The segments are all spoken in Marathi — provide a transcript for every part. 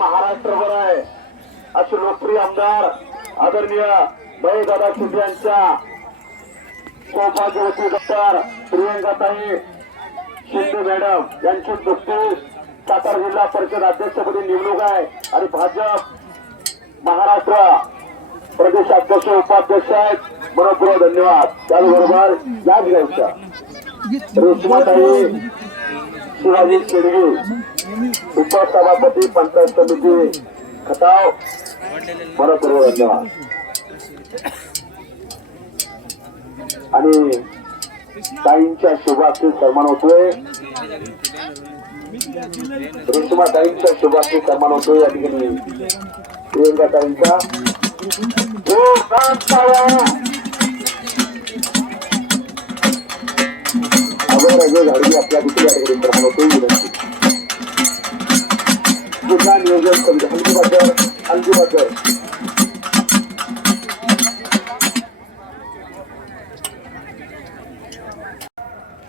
महाराष्ट्रभर आहे असे लोकप्रिय आमदार आदरणीय दादा शेट्टी यांच्या सौभाग्यवती डॉक्टर प्रियंकाताई शिंदे मॅडम यांची 35 सातारा जिल्हा परिषद अध्यक्षपदी नेमणूक आहे आणि भाजप महाराष्ट्र प्रदेशाध्यक्ष उपाध्यक्ष आहेत. मनपूर्वक धन्यवाद. त्याचबरोबर याच गावच्या रेश्माताई शिवाजी शेडगे उपसभापती पंचायत समिती खटाव, मनपूर्वक धन्यवाद. आणि ताईंच्या शुभार्थी सन्मान होतोय. रेश्मा ताईंच्या शुभार्थी सन्मान होतोय या ठिकाणी प्रियंका ताईंचा झाडगी आपल्या देखील या ठिकाणी सन्मान होतोय. जिल्हा नियोजन समिती हलगीबाजार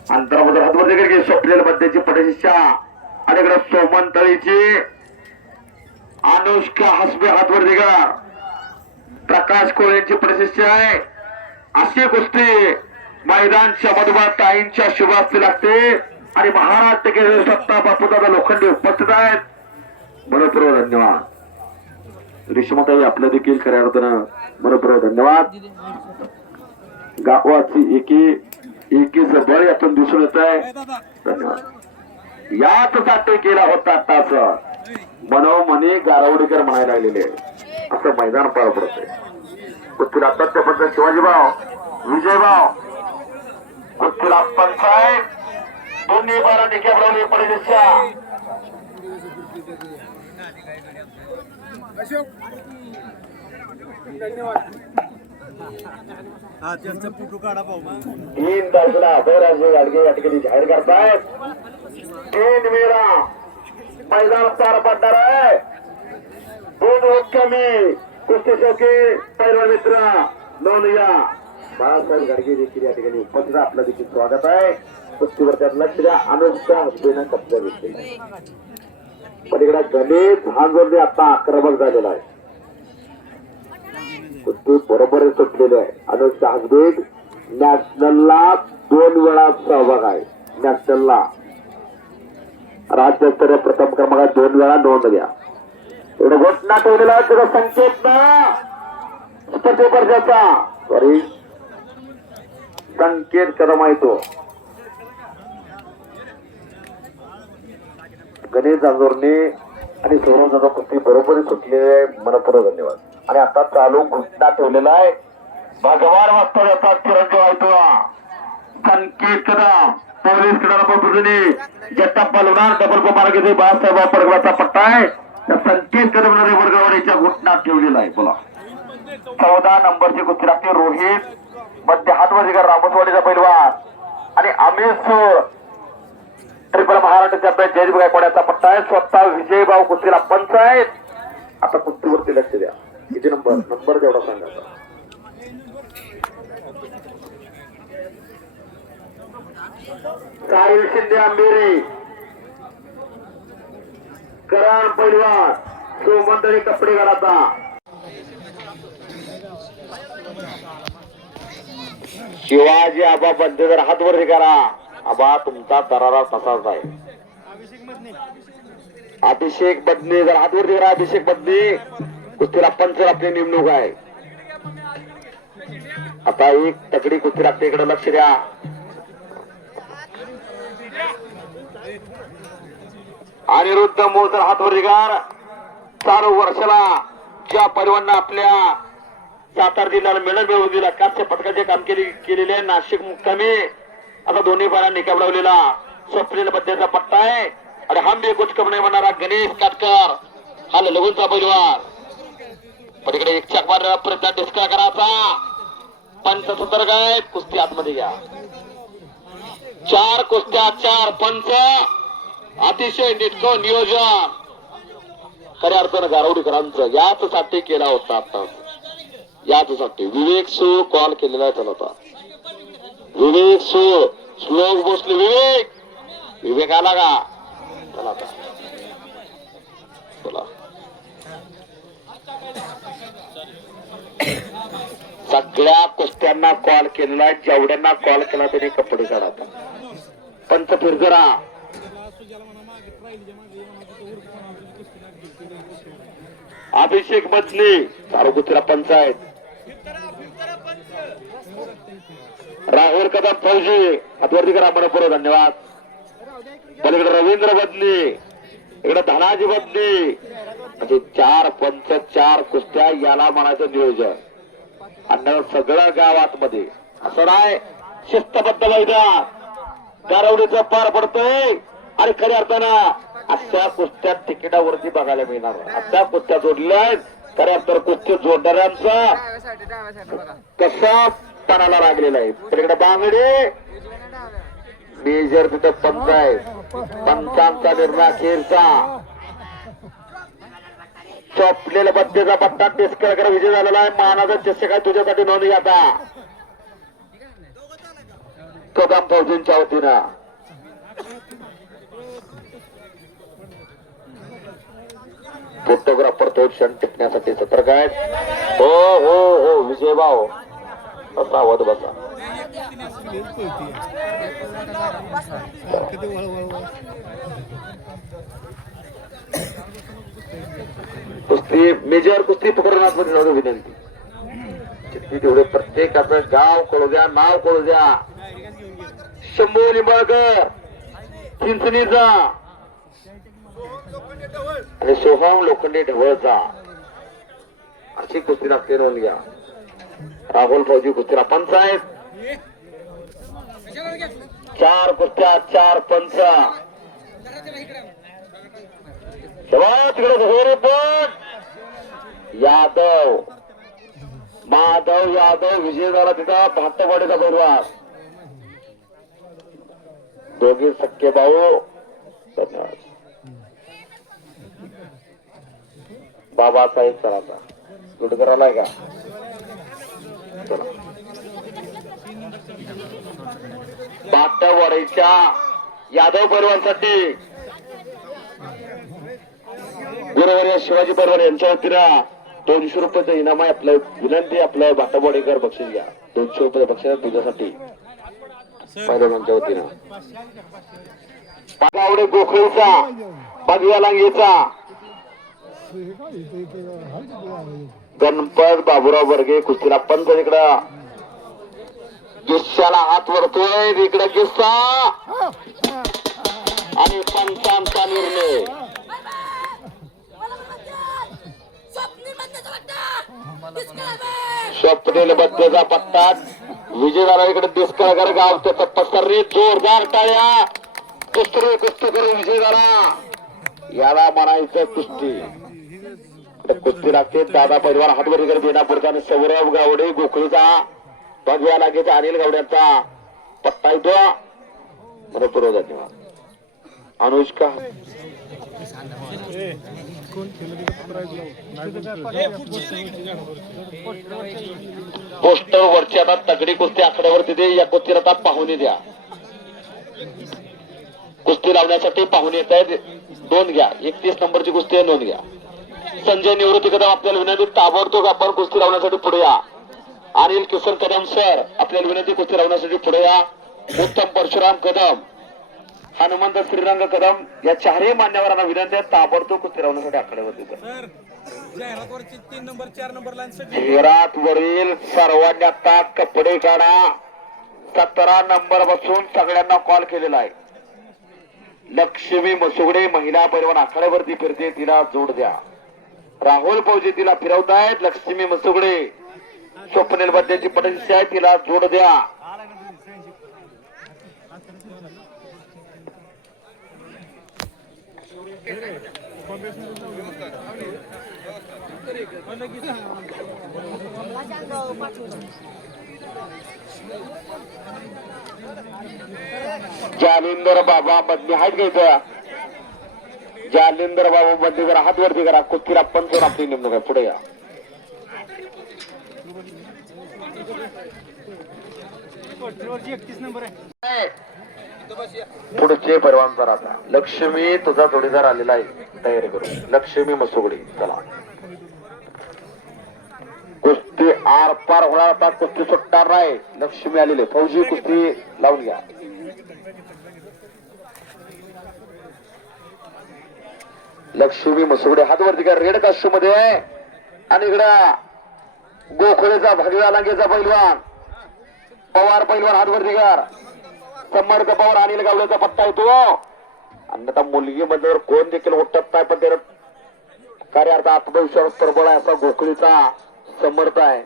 अंतरामध्ये हातवरती करके स्वप्नेल मध्यची पटशिष्या आणि इकडे सोमंतळीची अनुष्का हसबे हातवरती का प्रकाश कोळेंची पटशिष्या आहे. अशी कुस्ती मैदानच्या मधोमध ताईंच्या शुभार्थी लागते आणि महाराष्ट्र केंद्र सत्ता बापूदादा लोखंडे उपस्थित आहेत. मनपूर्वक धन्यवाद. रेश्माताई आपल्या देखील खऱ्या अर्थानं मनपूर्वक धन्यवाद. गावाची एकीचं बळ यातून दिसून येत आहे. धन्यवाद. याच साठी केला होता तास मनोमनी गारवडीकर म्हणायला लागलेले असं मैदान पार पडतंय. कुस्तीला अत्यंत शिवाजीभाव विजयभाव कुस्तीला पंचायत दोन्ही बारा निक्या बनवली परिदेशा तीन तारखेला अभयराजे गाडगे या ठिकाणी जाहीर करतायत. 3 मेला मैदान पार पडणार आहे. 2 वोट कमी कुस्ती शौकी पैलवान मित्र नोंदया बाळासाहेब गाडगे देखील या ठिकाणी उपस्थित. आपलं देखील स्वागत आहे. कुस्तीवर त्यात लक्ष द्या. अनुष्का हसबेनं कब्जा घेतलेला पलीकडे गणेश हांजोर्ने आता आक्रमक झालेला आहे. कुस्ती बरोबर सुटलेले आहे. अनुष्का हसबे नॅशनलला 2 वेळा सहभाग आहे. नॅशनलला राज्यस्तरीय प्रथम क्रमांकात 2 वेळा नोंद घ्या. एवढं घोषणा ठेवलेला आहे. त्याचा संकेत ना स्पर्धेचा सॉरी संकेत कदम आहे तो गणेश जांजोरने आणि सोनू जाधव कुस्ती बरोबर सुटलेले आहे. मनपूर्वक धन्यवाद. आणि आता चालू घोषणा ठेवलेला आहे. भगवान वास्तव याचा चिरंजीव आहे तो संकेत कदम पोलीस क्रीडा जट्टा पलवणार डबल मार्ग बाळासाहेब परगडाचा पट्टा आहे. त्या संकेत कदम वर्गवाडीच्या घोषणा ठेवलेला आहे. बोला 14 नंबरची कुस्ती लागते. रोहित मध्य हातवरती रामसवाडीचा पैलवान आणि अमेश ट्रिपल महाराष्ट्र चॅम्पियन जयदीप गायकवाडचा पट्टा आहे. स्वतः विजयभाऊ कुस्तीला पंच आहेत. आता कुस्तीवरती लक्ष द्या. किती नंबर जेवढा सांगा. साहिल शिंदे आंबेरी करण पैलवान सोमंतरी कपडे घालाचा शिवाजी आबा बंदे जर हातवरती करा. आबा तुमचा दरारा तसाच आहे. अभिषेक बदने जर हातवरती करा. अभिषेक बदने कुस्तीला पंच आपली नेमणूक आहे. आता एक तगडी कुस्ती लागते. इकडे लक्ष द्या. अनिरुद्ध मोळकर हातवरतीगार 4 वर्षाला ज्या पैलवानांना आपल्या सातारा जिल्ह्याला मेडल मिळवून दिला कास्य पथकाचे काम केलेले नाशिक मुक्कामी आता दोन्ही बारा निकाल लावलेला स्वप्नील बद्देचा पट्टा आहे. आणि हम भी कुछ कम नहीं म्हणणारा गणेश काटकर हा लघुचा पैलवान पलीकडे एक चक मारला प्रयत्न डिस्का करायचा. 75 काय कुस्ती आतमध्ये घ्या. 4 कुस्त्या 4 पंच. अतिशय नेटकं नियोजन खऱ्या अर्थानं गारवडीकरांचं याच साठी केला होता. आता याच साठी विवेक सू कॉल केलेला आहे. चला विवेक सू श्लोक बसले. विवेक आला का? चला आता चला. सगळ्या कुस्त्यांना कॉल केलेला आहे. जेवढ्यांना कॉल केला तरी कपडे काढा. पंच फिरजरा अभिषेक मछली चारुकुत्रा पंचायत. राहुल कदम फौजी हातवरती करा मनपूर्वक धन्यवाद. पलीकडे रवींद्र बदली, इकडे धनाजी बदली. म्हणजे 4 पंच 4 कुस्त्या याला म्हणायचं नियोजन. आणि सगळं गावात मध्ये असं नाही. शिस्तबद्ध मैदान गारवडीचं पार पडतोय. आणि खऱ्या अर्थानं अशा कुस्त्या तिकिटावरती बघायला मिळणार. अशा कुस्त्या जोडल्या खऱ्या अर्थानं कुस्ती जोडणाऱ्यांचा कसा पणाला लागलेला आहे. पलीकडे बांगडे मेजर तिथं पंच आहे. पंचांचा निर्णय अखेरचा. चोपलेल्या बद्दीचा पट्टा टिस्कर विजय झालेला आहे. मानाचा चषक आहे तुझ्यासाठी नोंद घ्या आता कदम फौजींच्या वतीनं. फोटोग्राफर तो क्षण टिपण्यासाठी सतर्क आहेत. हो हो हो विजयभाऊ बसा वध बसा. कुस्ती मेजर कुस्ती प्रकरणात विनंती. तेवढे प्रत्येकाचं गाव कळू द्या, नाव कळू द्या. शंभू निंबाळकर चिंचणीचा आणि सोहम लोखंडे ढवळचा अशी कुस्ती लागते. नोंद घ्या. राहुल फौजी कुस्तीला पंच आहेत. 4 कुस्त्या 4 पंच. तिकडे पण यादव माधव यादव विजय झाला. तिथं भातवाडीचा बरोबर दोघे सख्खे भाऊ. धन्यवाद. बाबासाहेब सराचा गुडकराला आहे का? चला भातवाडीच्या यादव परिवारासाठी गुरुवर्य शिवाजी परिवार यांच्या वतीनं 200 रुपयाचं इनाम आहे. आपलं विनंती आपलं भातवाडीकर बक्षीस घ्या. 200 रुपये बक्षीस तुझ्यासाठी पहिल्यांच्या वतीनं. पागावडे गोखळीचा पदव्या लांगेचा गणपत बाबूराव बर्गे कुस्तीला पंच. इकडं गिस्साला हात वरतोय. इकडं गिस्सा आणि पंचांचा निर्णय. स्वप्नील बद्दचा पट्टा विजय झाला. इकडे दिसकळकर गाव त्याचा पसरली. जोरदार टाळ्या. कुस्ती कुस्ती करून विजय झाला. याला म्हणायचं कुस्ती. कुस्ती लागते. दादा परिवार हातवरीकर बेनापूरचा आणि सौरभ गावडे गोखळीचा भगव्या लागेचा अनिल गावड्यांचा पट्टा येतो. मनपूर्वक धन्यवाद. अनुष्का पोस्टर वरची आता तगडी कुस्ती आकड्यावरती दे. या कुस्तीला आता पाहुणे द्या. कुस्ती लावण्यासाठी पाहुणे येत आहेत. नोंद घ्या. 31 नंबरची कुस्ती आहे. नोंद घ्या. संजय निवृत्ती कदम आपल्याला विनंती ताबडतोब आपण कुस्ती लावण्यासाठी पुढे या. अनिल किसन कदम सर आपल्याला विनंती कुस्ती लावण्यासाठी पुढे या. उत्तम परशुराम कदम, हनुमंत श्रीरंग कदम या 4ही मान्यवरांना विनंती आहे ताबडतोब कुस्ती लावण्यासाठी आकड्यावरती. जाहिरात वरील सर्वांनी आता कपडे काढा. 17 नंबर बसून सगळ्यांना कॉल केलेला आहे. लक्ष्मी मसुगडे महिला परिवहन आखाड्यावरती फिरते. तिला जोड द्या. राहुल फौजी तिला फिरवतायत. लक्ष्मी मसुगडे स्वप्नील बद्दची पटशी आहे. तिला जोड द्या. जालिंदर बाबा बदली आहेत का इथं? जालिंदर बाबा बदली जरा हात वरती करा. कुस्तीला पंच आपली नेमणूक आहे. पुढे या. पुढचे परवानचा राहता. लक्ष्मी तुझा जोडीदार आलेला आहे. तयारी करू. लक्ष्मी मसुगडी. चला कुस्ती आर पार होणार. आता कुस्ती सुटणार नाही. लक्ष्मी आलेले. फौजी कुस्ती लावून घ्या. लक्ष्मी मसुगडे हात वरती का. रेड कास्ट्यूम मध्ये आहे. आणि इकडं गोखलेचा भगव्या लांगेचा पैलवान पवार पैलवान हात वरती कर. समर्थ पवार अनिल गावड्याचा पट्टा येतो. अन्यथा मुलगी मध्ये कोण देखील उठत नाही. पण ते कार्यार्थ आत्मविश्वास प्रबळ आहे असा गोखलीचा समर्थ आहे.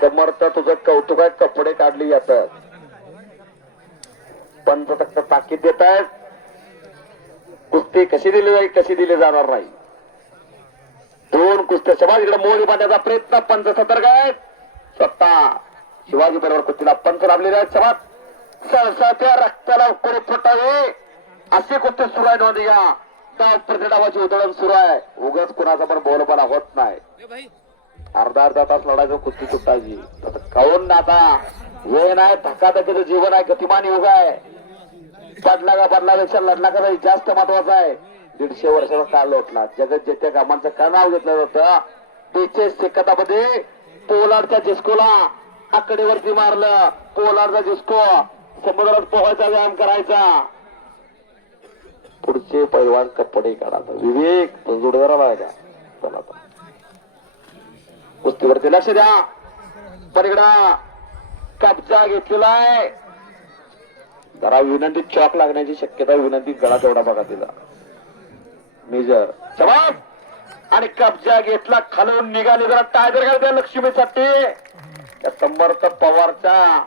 समर्थ तुझं कौतुक आहे. कपडे काढली जातात. पंच ताकीद देत आहेत. कुस्ती कशी दिली जाईल कशी दिली जाणार नाही. दोन कुस्त्या शबाज. इकडे मोडी बांधण्याचा प्रयत्न. पंच सतर्क आहेत. स्वतः शिवाजी बरोबर कुस्तीला पंच लाभलेले आहेत. शबाज. सळसळत्या रक्ताला कोणी फुटावे अशी कुस्ती सुरू आहे. नोंद घ्या. प्रतिडावाची उधळण सुरू आहे. उगाच कुणाचा पण बोलबाला होत नाही. अर्धा तास लढायचं कुस्ती सुटायची. काऊन आता वेळ नाही. धकाधकीचं जीवन आहे. गतिमान युग आहे. पडला का पडल्यापेक्षा लढला का जास्त महत्वाचा आहे. 150 वर्षाचा काळ लोटला. जगत जेत्या कामांचं काय नाव घेतलं जातं. 45 सेकंदामध्ये पोलार्डच्या जिस्कोला आकडेवरती मारलं. पोलार्डचा जिस्को समुद्रात पोहायचा व्यायाम करायचा. पुढचे पैलवान कपडे काढायचा. विवेक तो जोडदाराला आहे का. चला आता कुस्तीवरती लक्ष द्या. पलीकडा कब्जा घेतलेला आहे. जरा विनंती चॉक लागण्याची शक्यता. विनंती गळा तेवढा बघा तिला. मेजर जबाब. आणि कब्जा घेतला. खालून निघाली. जरा टायगर घालत्या लक्ष्मीसाठी. त्या समर्थ पवारच्या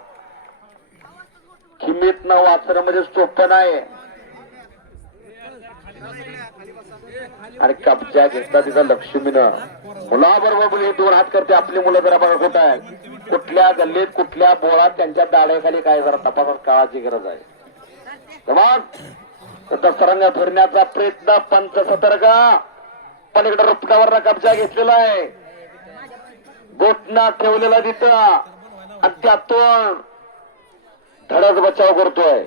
किमीत न वाचणं म्हणजे सोपं नाही. आणि कब्जा घेतला तिचा लक्ष्मीनं. मुलाबरोबर हे दोन हात करते. आपली मुलं जरा बघा कुठं आहे. कुठल्या गल्लीत कुठल्या बोळात त्यांच्या दाड्याखाली काय जरा तपासात काळाची गरज आहे. सरंगा फिरण्याचा प्रयत्न. पंच सतर्क. पलीकडे रुपटावर कब्जा घेतलेला आहे. गोठणा ठेवलेला तिथं. आणि त्यातून धडक बचाव करतोय.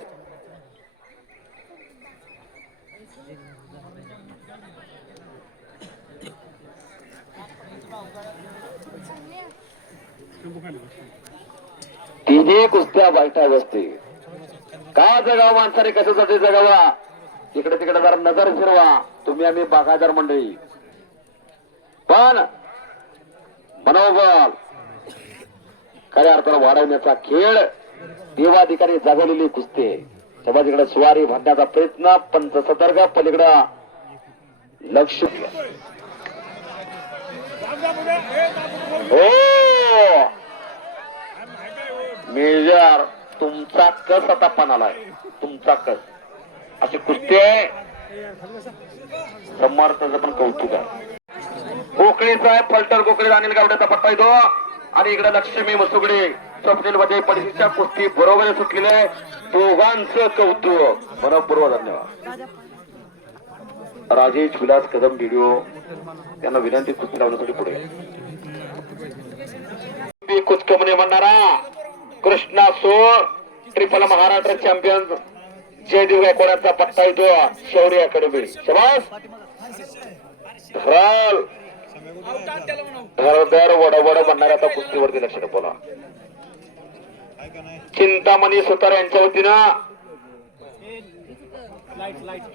तिन्ही कुस्त्या वाईटाच असते. का जगावं माणसाने. कशासाठी जगावा. इकडे तिकडे जरा नजर फिरवा. तुम्ही आम्ही बागायदार मंडळी. पण मनोबल खऱ्या अर्थानं वाढवण्याचा खेळ देवाधिकारी जागवलेली कुस्ती. समाजाकडे स्वारी भरण्याचा प्रयत्न. पंच सतर्क. पलीकडं लक्ष. हो मेजर तुमचा कस आता पानालाय. तुमचा कस अशी कुस्ती आहे. समर्थाचं पण कौतुक आहे. कोकणीचा आहे. फलटण कोकणी अनिल गावड्याचा पट्टा येतो. आणि इकडे लक्ष्मी मसुगडे स्वप्नील मध्ये परिस्थितीच्या कुस्ती बरोबर सुटलेली आहे. दोघांचं कौतुक. मनपूर्वक धन्यवाद. राजेश विलास कदम व्हिडिओ त्यांना विनंती कुस्ती लावण्यासाठी पुढे. कुचकमने म्हणणारा कृष्णा सोळ ट्रिपल महाराष्ट्र चॅम्पियन जयदेव गायकवाडचा पट्टा येतो. शौर्य अकॅडमी. शबास. घरदार वडवड म्हणणाऱ्या कुस्तीवरती लक्ष बोला. चिंतामणी सुतार यांच्या वतीनं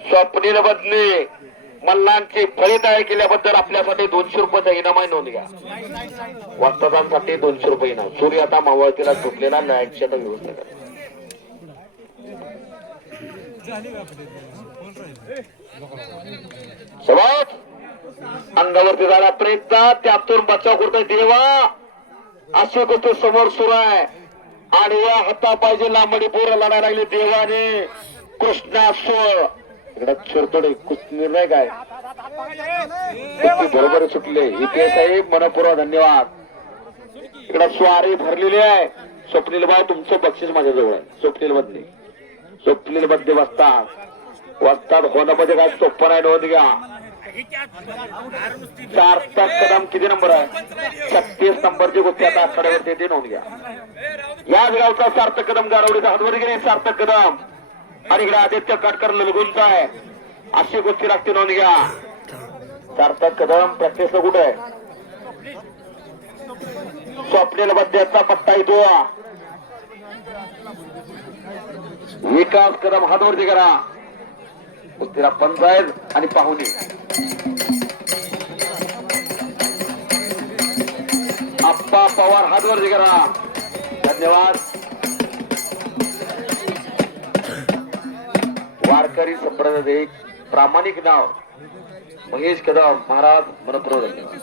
स्वप्नील बदले मल्लांची फळी तयार केल्याबद्दल आपल्यासाठी 200 रुपयाचा इनाम आहे. नोंद घ्या. वस्तादांसाठी 200 रुपये इनाम. सूर्य आता मावळतीला सुटलेला. लाईटची आता व्यवस्था करा. शबास. अंगावरती जायला प्रयत्न. त्यातून बचाव करतोय देवा. अशी गोष्ट समोर सुरू आहे. आणि या हाता पाहिजे लांबडी पोरं लढायला लागली देवाने. कृष्णा सोळ इकडे चिरतोडे कुस्ती निर्णय काय. कुस्ती बरोबर सुटले. इथे साहेब मनपूर्वक धन्यवाद. इकडे स्वारी भरलेली आहे. स्वप्नील भाऊ तुमचं बक्षीस माझ्याजवळ आहे. स्वप्नील मध्ये वाजतात होणं म्हणजे काय सोपं नाही. नोंद घ्या. सार्थक कदम किती नंबर आहे? 36 नंबरची गोष्टी आता आखाड्यावरती येते. नोंद घ्या. याच गावचा सार्थक कदम गारवडीचा हातवर गेले. सार्थक कदम आणि इकडे आदित्य काटकर ललगुंचा आहे. अशी गोष्टी लागते. नोंद घ्या. सार्थक कदम प्रॅक्टिसला कुठे आहे? स्वप्नील मध्याचा पट्टा येतो. विकास कदम हातवरती करा. कुस्तीला पंचायत आणि पाहुणे. आप्पा पवार हातवरती करा. धन्यवाद. वारकरी संप्रदाय एक प्रामाणिक नाव महेश कदम महाराज मनपूर्वक धन्यवाद.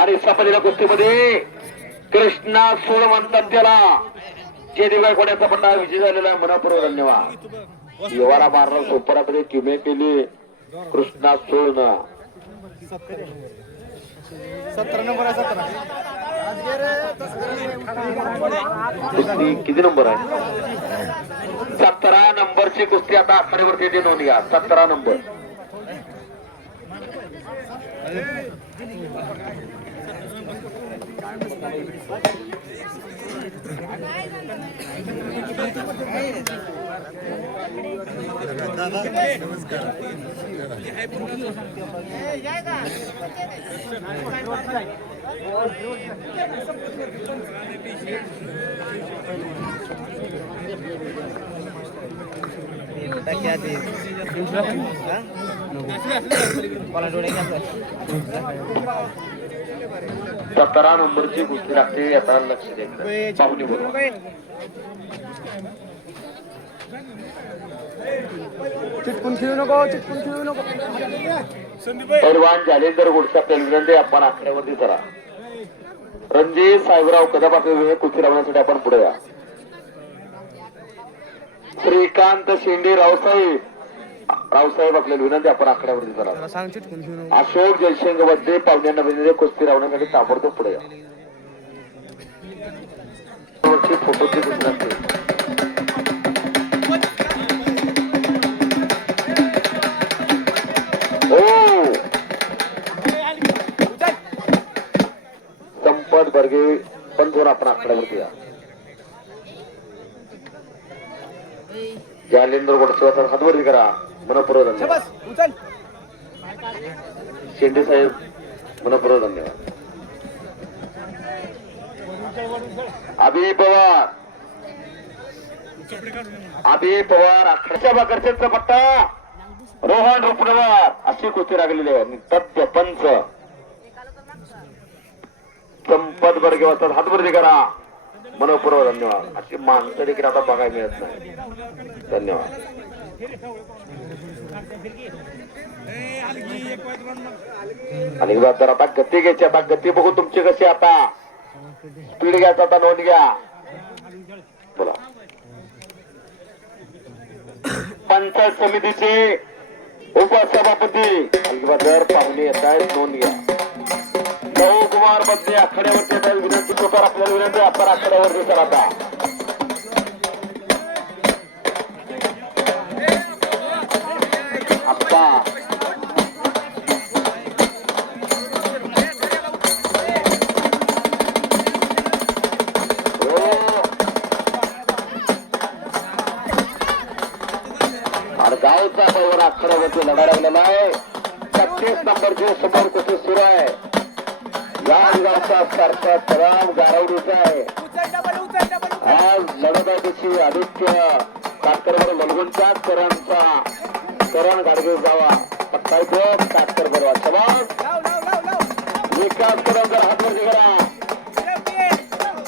आणि सपाटीच्या कुस्तीमध्ये कृष्णा सोळ म्हणतात त्याला. जयदेव गायकवाड्याचा पट्टा विजय झालेला आहे. मनपूर्वक धन्यवाद. येवारा मारला सोपरामध्ये किमे केली कृष्णा सोळ. 17 नंबर आहे. 17 किती नंबर आहे? 17 नंबरची कुस्ती आता आखाड्यावरती येते. नोंद घ्या. 17 नंबर. सतरा नंबरची कुस्ती लागते. आता लक्ष द्या. पाहुणे बरोबर चिटकून खेळू नको. पैलवान जालेंदर गोडसे आपल्याला विनंती आपण आखड्यावरती करा. रणजित साहेबराव कदापासून कुस्ती लावण्यासाठी आपण पुढे या. श्रीकांत शेंडे रावसाहेब आपल्याला विनंती आपण आखड्यावरती करा. अशोक जयशंग मध्ये पाहुण्यांना विनंती कुस्ती लावण्यासाठी ताबडतोब पुढे या. फोटोची कुस्ती लागते. संपत बर्गे पण थोडा आपण आकड्यावरती या. जालेंद्र गोडसेवाचा हातवरती करा. मनपूर्वक धन्यवाद. शेंडे साहेब मनपूर्वक धन्यवाद. अभि पवार आखड्याच्या बाकरचा पट्टा रोहन रुपनवार अशी कुस्ती लागलेली आहे. तथ्य पंच संपत बर्गे वाजतात. हातवरती करा. मनपूर्वक धन्यवाद. अशी माणसं देखील आता बघायला मिळत नाही. धन्यवाद. आणि जर आता गती घ्यायची. आता गती बघू तुमची कशी. आता स्पीड घ्यायचा. आता नोंद घ्या. बोला. पंचायत समितीचे उपसभापती दर पाहुणे येत आहेत. नोंद घ्या. कुमार मध्ये आखाड्यावरती विनंती प्रकार आपल्याला विनंती. आपण आखाड्यावरती सर आता आप्पा गावचा पैवर आखाड्यावरती लढा लागलेला आहे. 36 नंबरचे समोर कुठे सुरू आहे. या गावचा सारखा तराम गारवडीचा आहे. आज लढत आहे त्याची आदित्य काटकर बरोबर ललगुंचा करण गाडगे जावा पट्टा येतो. काटकर बरोबर समाज विकास करून जर हातवरती करा.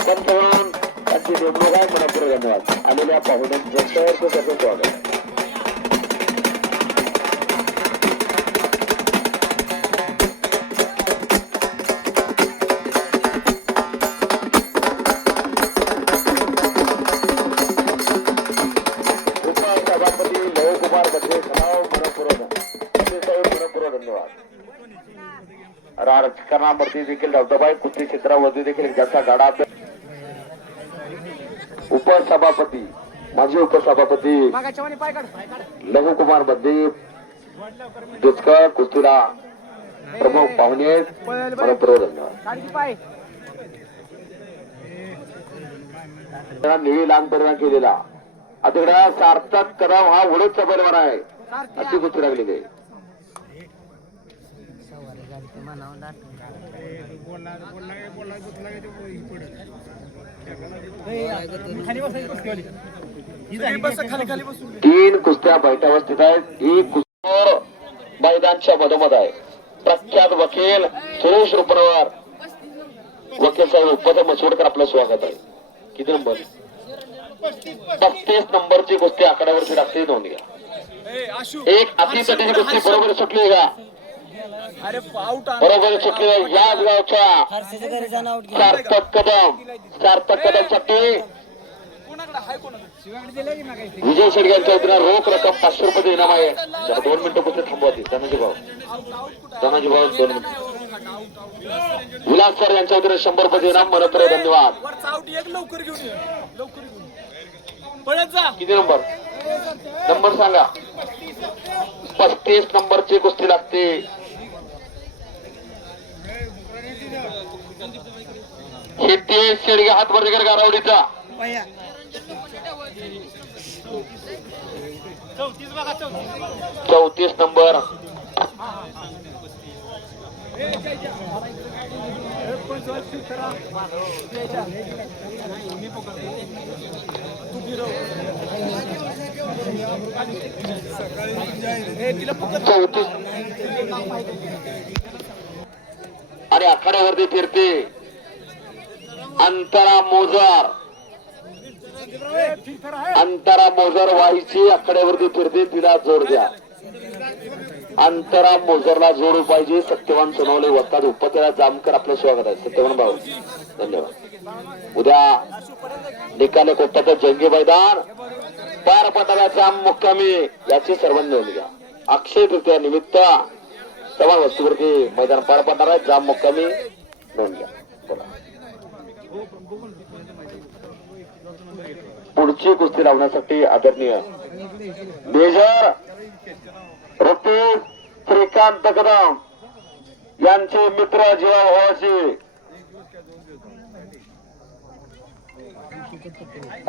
पंतप्रधान त्यांची नेमणूक आहे. मनपूर्वक धन्यवाद. आलेल्या पाहुण्यांचं त्याचं स्वागत आहे. सभापती लव कुमार बद्रे सलाव मनपूर्वक मैदानावरती देखील धबधबा आहे. कुस्ती क्षेत्रावरती देखील ज्याचा गाडा उपसभापती माजी उपसभापती लघु कुमार बद्दी दुष्कर कुस्तीला प्रमुख पाहुणे निळी लांब परिणाम केलेला अतिकडे सार्थक कदम हा उडतचा पैलवान आहे. अशी कुस्ती लागलेली आहे. तीन कुस्त्या बैठा स्थित आहेत. ही कुस्ती मैदानच्या मधोमध आहे. प्रख्यात वकील सुरेश रुपनवर वकील साहेब उपद मसवडकर आपलं स्वागत आहे. किती नंबर 35 नंबरची कुस्ती आकड्यावरती लागते. नोंद घ्या. एक अतितटीची कुस्ती बरोबर सुटली का बरोबर सुटली याच गावच्या सार्थक कदम साठी विजय शेडगे यांच्या वतीनं रोख रक्कम 500 रुपये इनाम आहे. 2 मिनिटं कुस्ती थांबवती. धनाजी भाऊ 2 मिनिट. विलास सर यांच्या वतीनं 100 रुपये इनाम. मनोतर धन्यवाद. किती नंबर सांगा. 35 नंबरची कुस्ती लागते. हितेश शेडगे हात वरती कर गारावडीचा 34 नंबर. आणि आखाड्यावरती फिरते अंतरा मोजर व्हायची. आखाड्यावरती फिरते. तिला जोड द्या. अंतरा मोजरला जोड पाहिजे. सत्यवान सोनवले वत्ताद उपतेला जामकर आपलं स्वागत आहे. सत्यवान भाऊ धन्यवाद. उद्या निकाले कोट्याचं जंगी मैदान पार पडणाऱ्या जाम मुक्कामी याची सर्वांनी नोंद घ्या. अक्षय तृतीया निमित्त समान वस्तूवरती मैदान पार पडणार आहे. जाम मुक्कामी नोंद घ्या. पुढची कुस्ती लावण्यासाठी आदरणीय मेजर ऋतुज श्रीकांत कदम यांचे मित्र जीवाभावाचे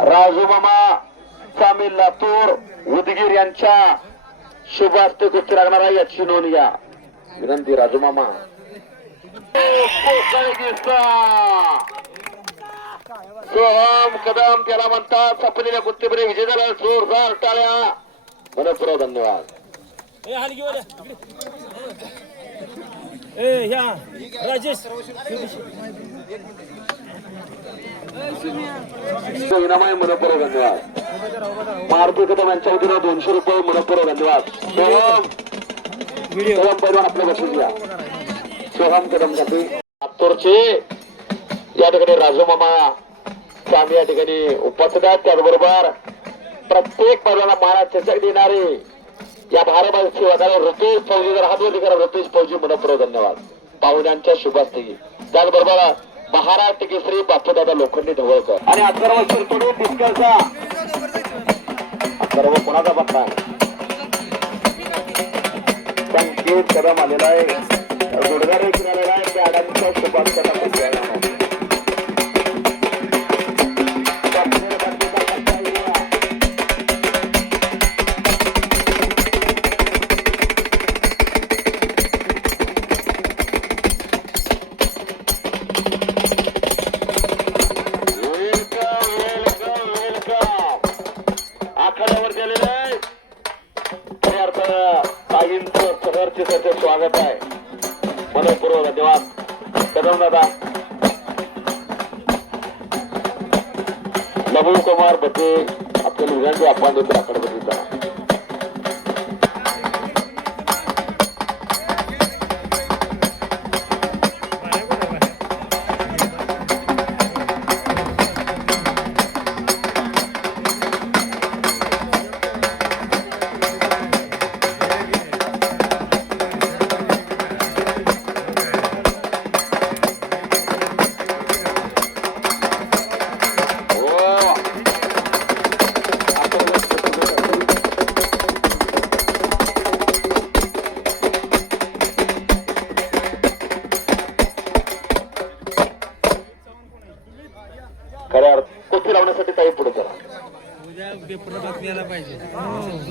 राजू मामा सामील लातूर उदगीर यांच्या शुभ हस्ते कुस्ती लागणार आहे. याची नोंद घ्या. विनंती राजू मामा. सोहम कदम त्याला म्हणतात. सपनेल्या कुस्तीमध्ये विजय झाला. जोरदार टाळ्या. मनपूर्वक धन्यवाद. इनाम आहे. मनपूर्वक धन्यवाद. मारुती कदम यांच्या वतीनं 200 रुपये. मनपूर्वक धन्यवाद. सोहम पैलवान आपल्या बसून घ्या. सोहम कदम साठी लातूरचे या ठिकाणी राजू मामा स्वामी या ठिकाणी उपस्थित आहेत. त्याचबरोबर प्रत्येक पैलवाना महाराज चषक देणारे या भारत सेवादार ऋतुज फौजी जर हातवरती करा. ऋतुज फौजी मनपूर्वक धन्यवाद. पाहुण्यांच्या शुभास्ती. त्याचबरोबर महाराष्ट्र केसरी बापूदादा लोखंडी ढवळकर आणि अथर्व शिरतोडे तिसकरचा अथर्व कोणाचा बघता संकेत कदम आलेला आहे. गुडगाव देखील आलेला आहे. त्या अडांचा शुभास्ती स्वागत आहे. मनपूर्वक धन्यवाद. कदम दादा लघु कुमार बद्दे आपल्या मुलांची आपण देखील आकडेवारीचा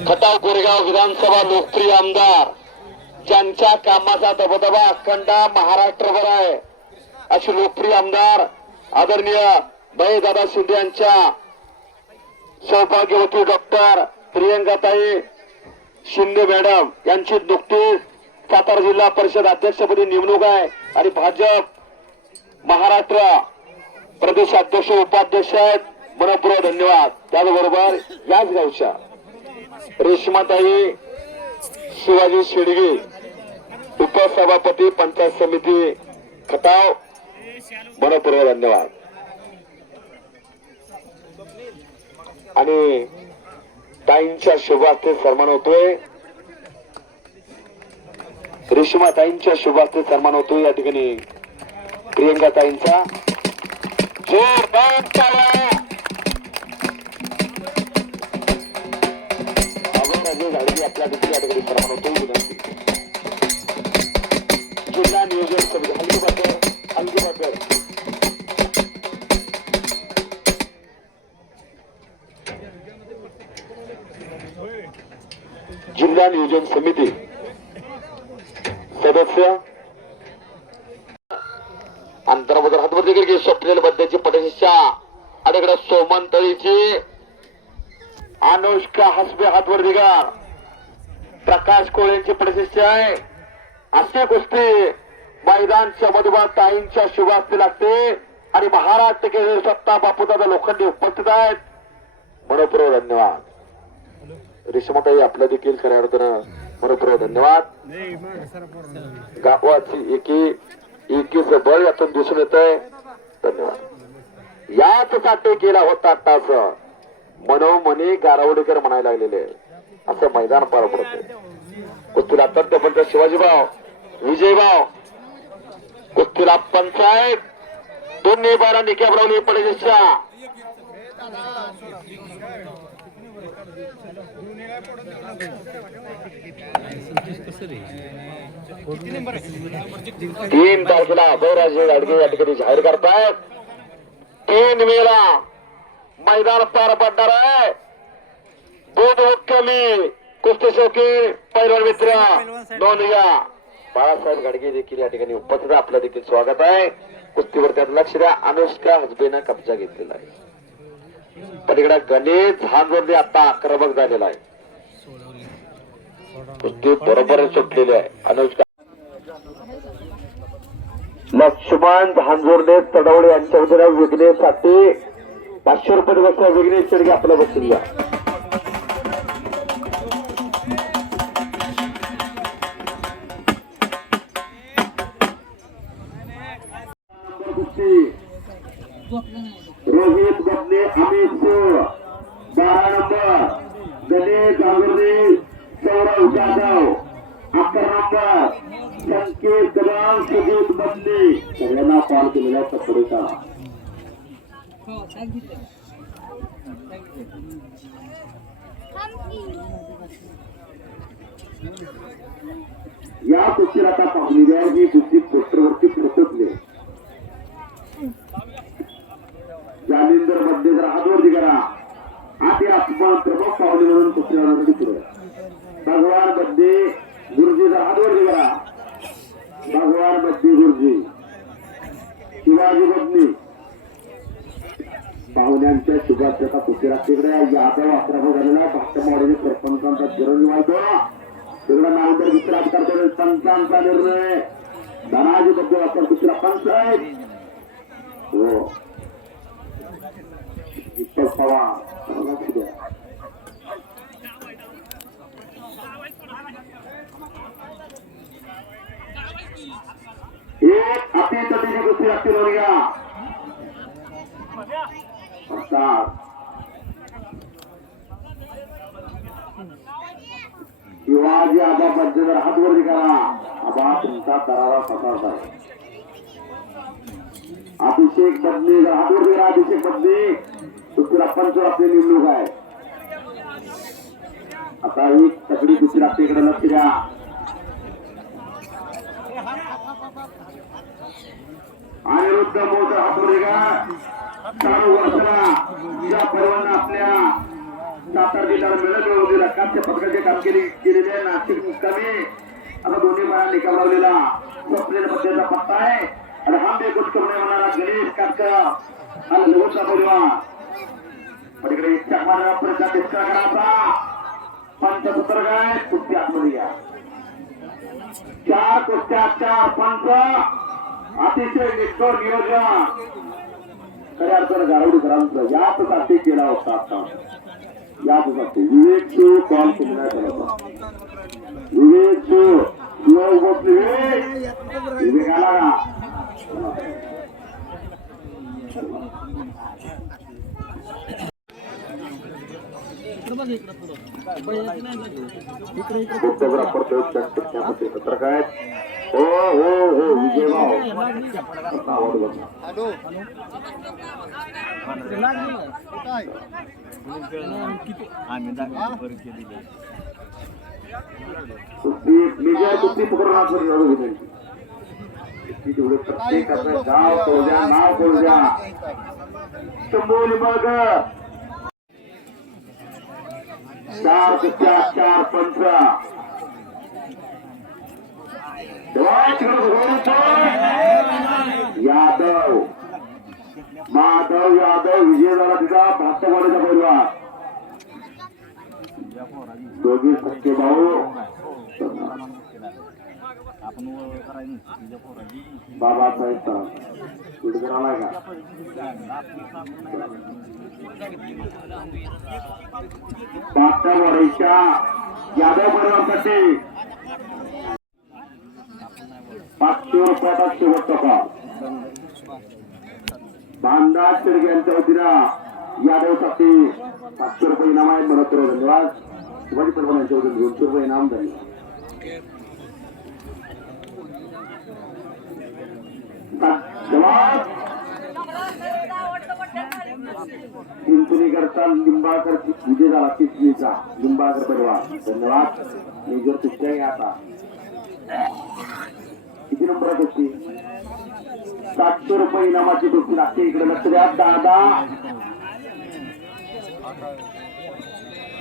खटाव कोरेगाव विधानसभा लोकप्रिय आमदार ज्यांच्या कामाचा दबदबा अखंड महाराष्ट्रभर आहे असे लोकप्रिय आमदार आदरणीय दादा शिंदे यांच्या सौभाग्यवती डॉक्टर प्रियंकाताई शिंदे मॅडम यांची नुकतीच सातारा जिल्हा परिषद अध्यक्षपदी नेमणूक आहे आणि भाजप महाराष्ट्र प्रदेश अध्यक्ष उपाध्यक्ष आहेत. मनपूर्वक धन्यवाद. त्याचबरोबर याच गावच्या रेश्माताई शिवाजी शेडगे उपसभापती पंचायत समिती खटाव मनपूर्वक धन्यवाद. आणि ताईंच्या शुभास्ते सन्मान होतोय. रेश्मा ताईंच्या शुभास्ते सन्मान होतोय. या ठिकाणी प्रियंका ताईंचा जोरदार टाळ्या. अजय झाडे आपल्या दुसऱ्या ठिकाणी सन्मान होतोय. विनंती जिल्हा नियोजन समिती हलगीबाकर जिल्हा नियोजन समिती सदस्य अंतर्गत हातवर देखील स्वप्नील बद्दलची पटशिष्या अलीकडे सोमंतळीची अनुष्का हसबे हातवर दिगार प्रकाश कोळेंची पटशिष्या आहे. असे गोष्टी मैदानच्या मधोमध ताईंच्या शुभास्ते लागते आणि महाराष्ट्र केंद्र सत्ता बापूदादा लोखंडे उपस्थित आहेत. मनपूर्वक धन्यवाद. रेश्माताई आपल्या देखील खऱ्या अर्थानं मनपूर्वक धन्यवाद. गावाची एकीचं बळ यातून दिसून येत आहे. धन्यवाद. याच साठी केला होता तास मनोमनी गारवडेकर म्हणायला लागलेले असं मैदान पार पडते. कुस्तीला अत्यंत पंचायत शिवाजीभाव विजयभाव कुस्तीला पंचायत दोन्ही बारा निक्या बनवली पडेच्या तीन तारखेला अभयराजे गाडगे या ठिकाणी जाहीर करतायत. 3 मेला मैदान पार पडणार आहे. दूध कमी कुस्ती शौकीन पैलवान मित्र नोंद घ्या. बाळासाहेब गाडगे देखील या ठिकाणी उपस्थित. आपलं देखील स्वागत आहे. कुस्तीवर त्यात लक्ष द्या. अनुष्का हसबेनं कब्जा घेतलेला आहे. पलीकडे गणेश झांजोर्डे आता आक्रमक झालेला आहे. कुस्ती बरोबर सुटलेली आहे. अनुष्का लक्ष्मण झांजोर्डे तडवळे यांच्या वतीने विघ्नेसाठी 500 रुपये बसला. विघ्नेश शेडगे आपलं बसून घ्या. रोहित बदले अमित 12 नंबर गणेश झांजोर्डे सौरभ जाधव 11 नंबर संकेत कदम सुजित बदले सगळ्यांना कॉल केलेला पुरेसा. या कुस्तीला आता पाहुणी द्या. ही कुस्ती पोस्टरवरती पोहोचले. जालिंदर मध्ये जर हातवरती करा. आधी आपण प्रमुख पाहुणे म्हणून कुस्ती लावण्यासाठी पुढे. भगवान मध्ये गुरुजी जर हातवरती करा. भगवान मध्ये गुरुजी शिवाजी बदली पाहुण्यांच्या शुभाशेचा कुस्तीला तिकडे यादव आक्रमक झालेला. भाष्टमावडीने सरपंचांचा चिरंजीव व्हायचो. तिकडे नावतर विश्राम करतो. पंचांचा निर्णय धनाजी बद्दल आपण कुस्तीला पंचायत हो इतकं पवार एक अतिशय कुस्ती लागतील होऊया. शिवाजी आबा बद्दल हातवरती करा. आबा तुमचा दरारा फसायचा आहे. अभिषेक बदली हातवरती करा. अभिषेक बदली दुसरा पंच आपली नेमणूक आहे. आता एक तगडी दुसरी आपल्याकडे लक्ष द्या. अनिरुद्ध मोठं हातवरती का चालू वर्षाला ज्या पर्वांना आपल्या सातारा जिल्ह्याला मिळत मिळवलेला कास्य पदकाची कामगिरी केलेली आहे. नाशिक मुक्कामी आता दोन्ही बाळा निकाल लावलेला स्वप्नेल मध्येचा पत्ता आहे आणि हा बेगुट करणे म्हणाला गणेश काटकर आणि लवचा परिवार पलीकडे चकमारा प्रचार तिसरा करायचा 75 गाय कुस्ती आतमध्ये घ्या 4 कुस्त्या 4 पंच अतिशय निष्ठोर नियोजन खऱ्या अर्थानं गारवडीकरांचं याच साठी केला होता आता याच साठी विवेक शो कॉल करण्यात आला होता विवेक शो विवेक आला का फोटोग्राफर पत्रकार हो हो हो विजयभाऊ कुस्ती पकडून प्रत्येकाचं गाव कोळजा नाव कोळजा शंभोली बघ 4 कुस्त्या 4 पंच यादव माधव यादव विजय झाला तिचा भास्तवाडीचा परिवार दोघी सख्खे भाऊ बाबासाहेब कुठे आलाय का भास्तवाडीच्या यादव परिवारासाठी 500 रुपयाचा शेवटचा भाव बांधा शिर्गे यांच्या वतीला यादवसाठी 500 रुपये इनाम आहे. मनोत्तर धन्यवाद. शिवाजी परवान यांच्या वतीने 200 रुपये इनाम धन्यवाद. चिंचणीकरचा लिंबाळकर विजय झाला चिंचणीचा लिंबाळकर परिवार धन्यवाद. मेजर कुस्त्या घ्या आता किती नंबर आहे कुस्ती 700 रुपये इनामाची कुस्ती लागते. इकडे लक्ष द्या.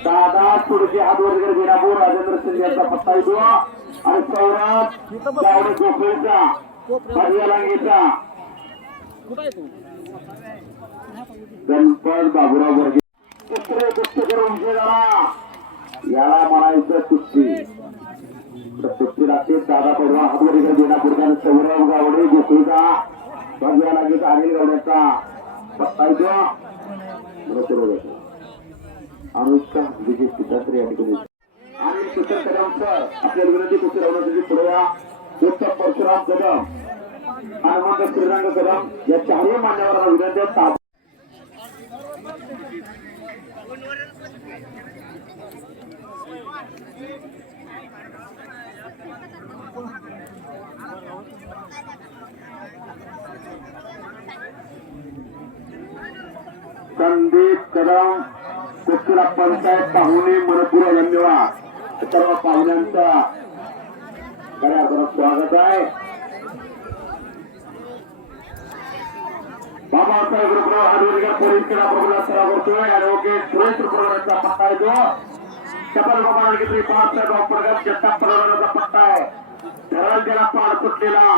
दादा थोडीशी हात वगैरे बेरापूर राजेंद्र सिंग यांचा पत्ता येतो आणि सौरभ गावडे गोखलेचा पर्या लांगेचा गणपत बाबूराव वर्गे दुसरे कुस्ती करून विजय झाला. याला म्हणायचं कुस्ती कुस्ती लागते. दादा पडवा हात वगैरे बेरापूरचा सौरभ गावडे गोखलेचा पर्या लांगेचा अनिल गावड्याचा पत्ता येतो अनुष्का विजय सिद्धांत या ठिकाणी आणि किशोर कदम सर आपल्या विनंती कुस्ती लावण्यासाठी पुढे या. उत्तम परशुराम कदम हनुमंत श्रीरंग कदम या चारही मान्यवरांना विनंती संदीप कदम कुस्तीला पंचायत पाहुणे मनपूर्व धन्यवाद. सर्व पाहुण्यांचा खऱ्या अर्थानं स्वागत आहे. बाबासाहेब रुपराव हाडवेकर पोलीस क्रीडा प्रबोधन सराव करतोय. ऍडव्होकेट सुरेश रुपराव यांचा पत्ता आहे तो शपथ बाबा श्री 5 डॉक्टर जगताप परवानाचा पत्ता आहे. धरल ज्याला पाड सुटलेला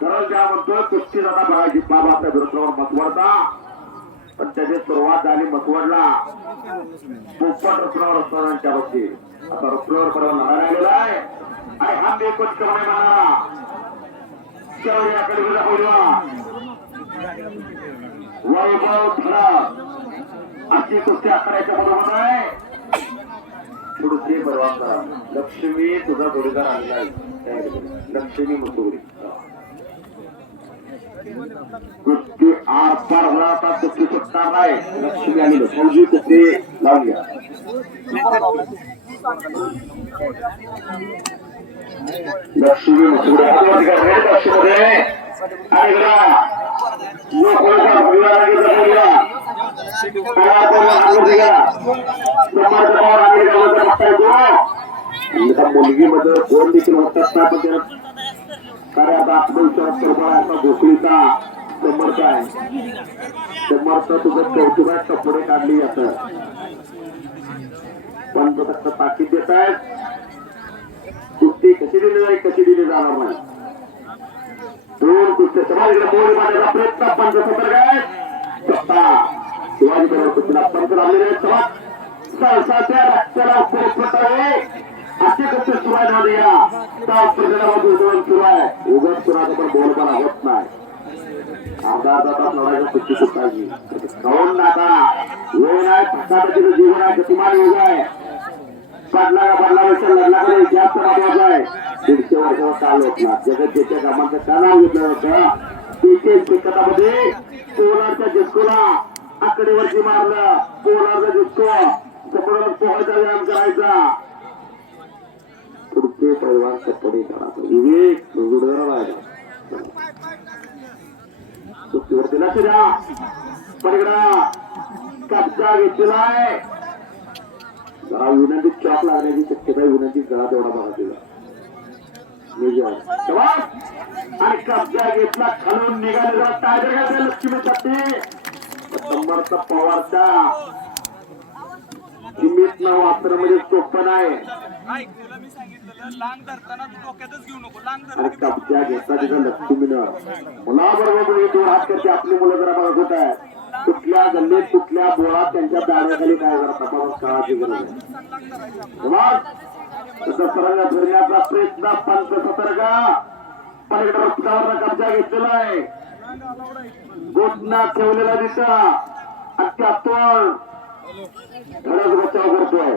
धरल ज्या म्हणतोय कुस्ती जाता बघायची बाबासाहेब रुपराव मसवडचा पण त्याची सुरुवात झाली मसवडला पोपट रुपराव रस्त्यांच्या वरती. आता रुपरावर परवा लढा राहिलेला आहे आणि हा बेकोच कमी मारा शौर्याकडे बोलवा वैभव ठराव अशी कुस्ती आकड्याच्या बरोबर आहे. थोडीशी परवान करा. लक्ष्मी तुझा जोडीदार आणला आहे. लक्ष्मी मसुरी कुस्ती आर पार झाला आता कुस्ती सुटणार नाही. लक्ष्मी आणि फौजी कुस्ती लावून घ्या. लक्ष्मी मसुरी लक्ष्मीमध्ये आणि मुलगीमध्ये कोण देखील होतात ना पण त्याला खऱ्या आत्मविश्वास करणारा गोखलीचा समर्थ आहे. समर्थ तुझं कौतुकात कपडे काढली जातं पण फक्त ताकीद देत आहेत कुस्ती कशी दिली जाईल कशी दिली जाणार नाही. दोन कुस्त्या समाजाला मोड मारण्याचा प्रयत्न पंच सतर्क आहे. सत्ता शिवाजी बरोबर कुस्तीला पंच लावलेले आहेत. समाज सहसाच्या रक्ताला उपयोग आहे असे कुस्ती सुरू आहे मध्ये या सुरू आहे. उगाच कुणाचा पण बोलपणा होत नाही. आमदार जातात लढायला कुस्ती सुटायची खाऊन नाका वेळ नाही फटाफटीचं जीवन आहे गतिमान योग आहे. पडला का पडला विषय लढला कडे जास्त महत्वाचा आहे. 150 वर्षावर काल होत ना जगत ज्याच्या कामाचं का नाव घेतलं होतं तिथे शेकटामध्ये पोलारच्या जिस्कोला आकडेवरती मारलं. पोलारचा जिस्को कपड्यावर पोहायचा व्यायाम करायचा. पुढचे पैलवान कपडे करायचं विवेक गुडघा राहायचा. कुस्तीवरती लक्ष द्या. पलीकडा कब्जा घेतलेला आहे. जरा विनंती चॉक लागण्याची शक्यता विनंती गळा तेवढा बघा तिला आणि कब्जा घेतला खालून निघाले जरा टायगर घालते लक्ष्मी साठी समर्थ पवारच्या चिमीत नाव वापर म्हणजे सोपं नाही. आणि कब्जा घेतला तिथं लक्ष्मीनं मुलाबरोबर दोन हात करते. आपली मुलं जरा बघत होत आहे कुठल्या गल्लीत कुठल्या बोळात त्यांच्या दाड्याखाली काय जरा तपास काळाची गरज आहे. तसं सरंग फिरण्याचा प्रयत्न पंच सतर्क पलीकडे रस्त्यावर कब्जा घेतलेला आहे. गोठना ठेवलेला दिसत आणि त्यातून धडक बचाव करतोय.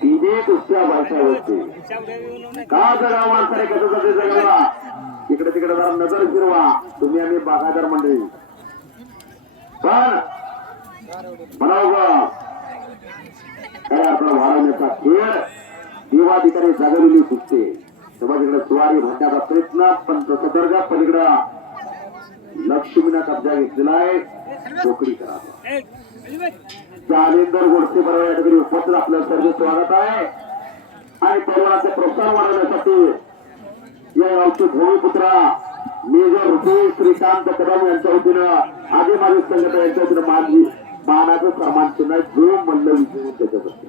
तिने कुस्त्या भाषा होते का जगा माणसाने कसं जाते जगावा. इकडे तिकडे जरा नजर फिरवा तुम्ही आम्ही बागायदार मंडळी पण म्हणावं काय आपला वाढवण्याचा खेळ देवा ठिकाणी जागवलेली कुस्ती. समाजाकडे स्वारी भांडण्याचा प्रयत्न पण सतर्क पलीकडं लक्ष्मीनं कब्जा घेतलेला आहे. चोकडी करा. जालिंदर गोडसे बरोबर या ठिकाणी उपस्थित आपलं सर्व स्वागत आहे. आणि परिवाराचे प्रोत्साहन वाढवण्यासाठी या गावचे भूमिपुत्रा मेजर ऋतू श्रीकांत कदम यांच्या वतीनं आधी माझी संघटना यांच्या वतीनं मानाचं सन्मान चिन्ह जो मल्ल विजयी त्याच्याबद्दल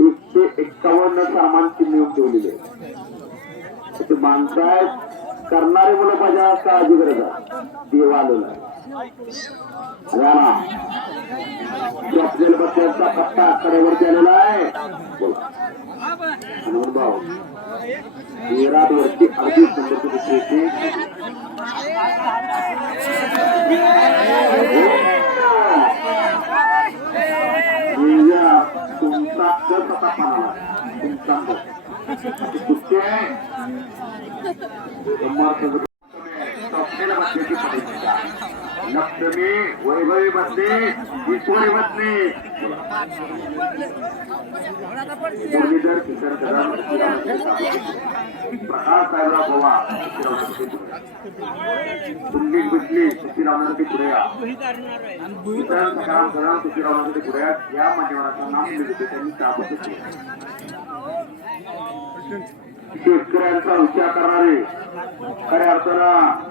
151 सन्मान चिन्ह येऊन ठेवलेले ते माणसं आहेत करणारे मुलं माझ्या काळजी गरज आहे. देव आलेला बच्चांचा पत्ता कडेवरती आलेला आहे. भाऊ 13 वर्षी अर्धी संघटनेची तुमचा कस आता पाहणार तुमचा कुस्ती आहे. लक्ष्मी वैभवी बसली ईश्वरी बसली मुरलीधर किशन कदम प्रकाश साहेबराव पवार कुंडली बिटली सुशीरावसाठी पुढया किशन सकाराम कदम सुशीरावसाठी पुढया या मान्यवरांचं नाम लिहिले त्यांनी त्याबद्दल शेतकऱ्यांचा विचार करणारे खऱ्या अर्थानं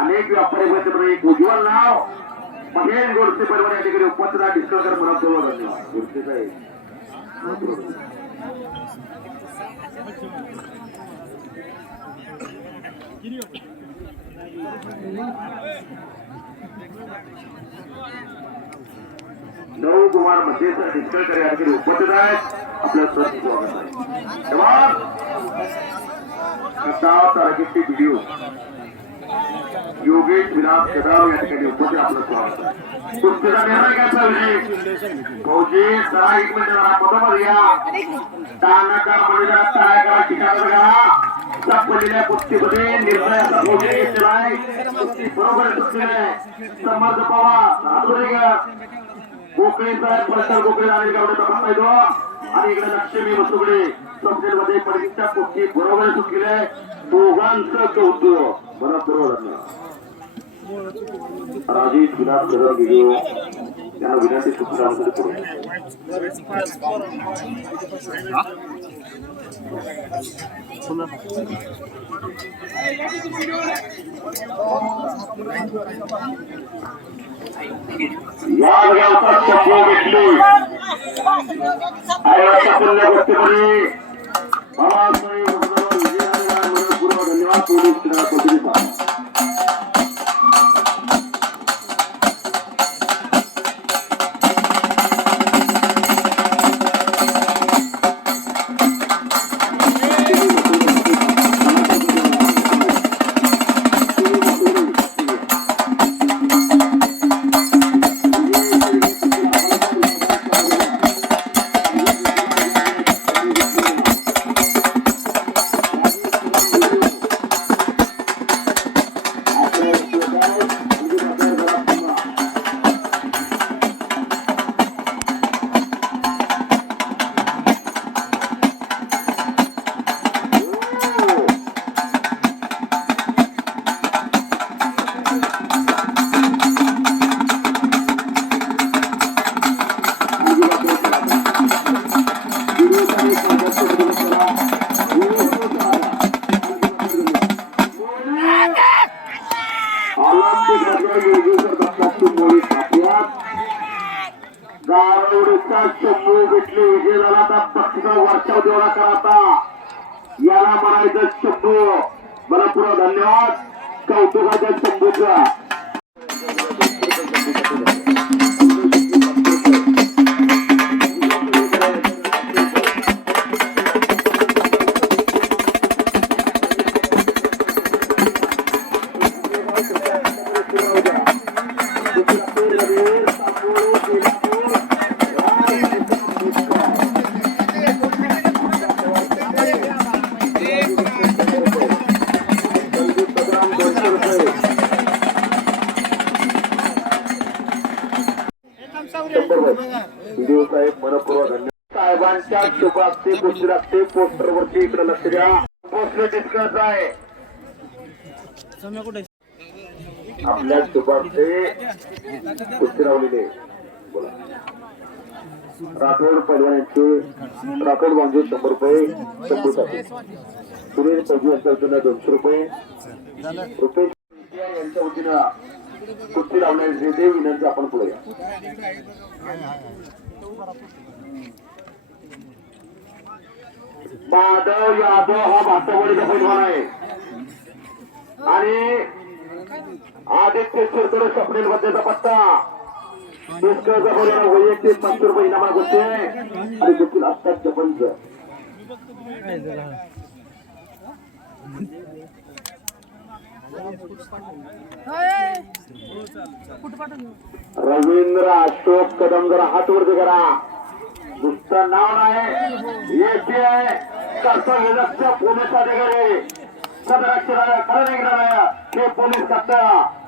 अनेक व्यापारी एक उज्ज्वल नाव महेश गोडसे परिवार या ठिकाणी उपस्थित डिस्कस कर म्हणत धन्यवाद. गोडसे साहेब नऊ कुमार महेश डिस्कस कर या ठिकाणी उपस्थित आहेत. आपल्या स्वागत आहे. तारखेची व्हिडिओ योगेश विलास कदम या ठिकाणी उपस्थित आपलं स्वागत आहे. कुस्तीचा निर्णय घ्यायचा विषय फौजी जरा 1 मिनिट जरा मधोमध घ्या. तानाकार मुलीला टाळ्या करा ठिकाण घ्या. सापडलेल्या कुस्तीमध्ये निर्णयाचा फौजी घेतलेला आहे. कुस्ती बरोबर सुटलेली समर्थ पवार गोखळे साहेब प्रसाद गोखळे आणि गावड्याचा पत्ता येतो. आणि इकडे लक्ष्मी वसुगडे संस्थेमध्ये परीक्षा कुस्ती बरोबर सुटलेले दोघांचं कौतुक बरोबर. राजेश विलास कदम व्हिडिओ त्यांना विनंती सूचना या गावचा शब्द घेतली आणि अशा पुण्य गोष्टीमध्ये धन्यवाद पोलीस गारवडीचा शंभू भेटले विजय झाला आता पक्षाचा वर्षाव देवळा कराता याला म्हणायचं शंभू मला पुरा धन्यवाद कौतुकाच्या शंभूचा व्हिडिओ साहेब मनपूर्वक धन्यवाद साहेबांच्या शुभास्ते कुस्ती लागते पोस्टरवरती इकडे लक्ष द्या पोस्टर डिस्कस आहे आपल्या शुभास्ते कुस्ती लावलेले बोला राठोड पैलवानांचे राठोड बांधे 100 रुपये शंभूसाठी सुनील पजी यांच्या वतीनं 200 रुपये रुपेश यांच्या वतीनं कुस्ती लावण्याचे ते विनंती आपण पुढे या माधव यादव हा भातावडीचा पैलवान आहे आणि आदित्य शिरतोडे स्वप्नील बद्दलचा पत्ता पुष्कळचा पैलवान वैयक्तिक 500 रुपये इनामाला गोष्टी आणि देखील असतात जबंज रवींद्र अशोक कदम जरा हात वरती करा नुसतं नाव नाही येते कर्तव्य लक्ष पोलीस अधिकारी सदरक्षणाला खरं निघणार हे पोलीस खातं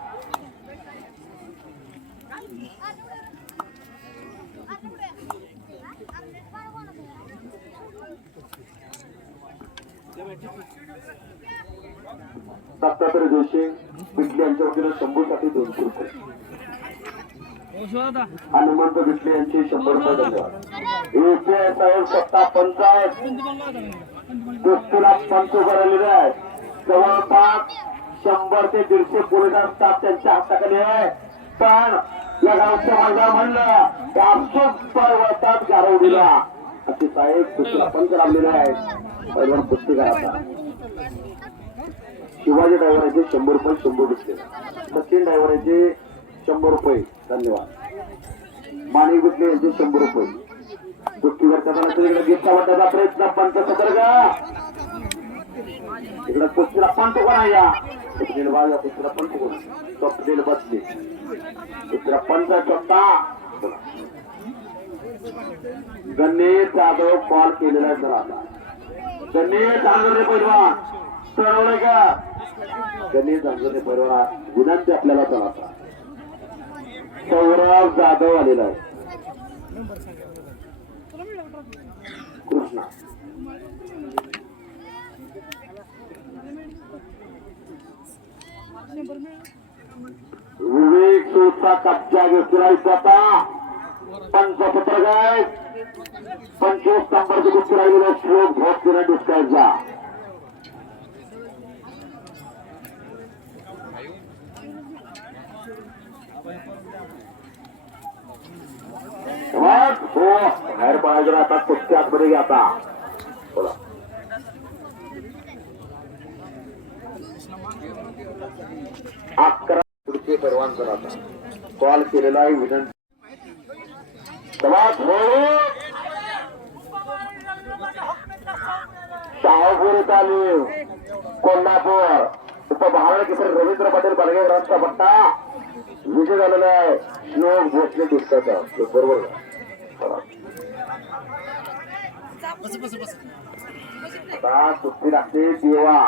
दत्तात्रय जोशी बिटले यांच्या वतीनं शंभूसाठी 200 रुपये हनुमंत बिटले यांचे 100 रुपये धन्यवाद युपीआय साहेब सत्ता पंचायत कुस्तीला पंच उभारलेले आहेत जवळपास 100 ते 150 पोलिसांचा स्टाफ त्यांच्या हाताखाली आहे पण या गावच्या माझा म्हणलं त्या अचूक पर्वतात गारवडीला असे साहेब कुस्तीला पंच लावलेले आहेत पैलवान कुस्ती करा शिवाजी ड्रायव्हरांचे 100 रुपये 100 बिटले सचिन ड्रायव्हरांचे 100 रुपये धन्यवाद माणिक बिटले यांचे 100 रुपये कुस्ती करताना इकडे घेतला वाटायचा प्रयत्न पंच सतर्क इकडे कुस्तीला पंच कोण आहे या कुस्तीला पंच कोण स्वप्नील बसले कुस्तीला पंच स्वतः गणेश जाधव कॉल केलेला आहे सर आता गणेश जाधव पैलवान ठरवलंय का गणेश जाधव पैलवान विनंती आपल्याला चला सौरभ जाधव आलेला आहे कृष्णा विवेक सोडचा कब्जा घेतला स्वतः पंचपुत्र गाय 25 नंबरची कुस्ती राहिलेला श्लोक भोसलेला डिस्कायचा हो बाहेर पाहायचं आता कुस्ती आतमध्ये घ्या आता बोला अकरा पुढचे परवान करा आता कॉल केलेला आहे विनंती शाहूपुरी तालीम कोल्हापूर उपमहाराष्ट्र रवींद्र पाटील बलगेवरांचा पट्टा विजय झालेला आहे श्लोक भोसले दुसऱ्याचा बरोबर आता कुस्ती लागते देवा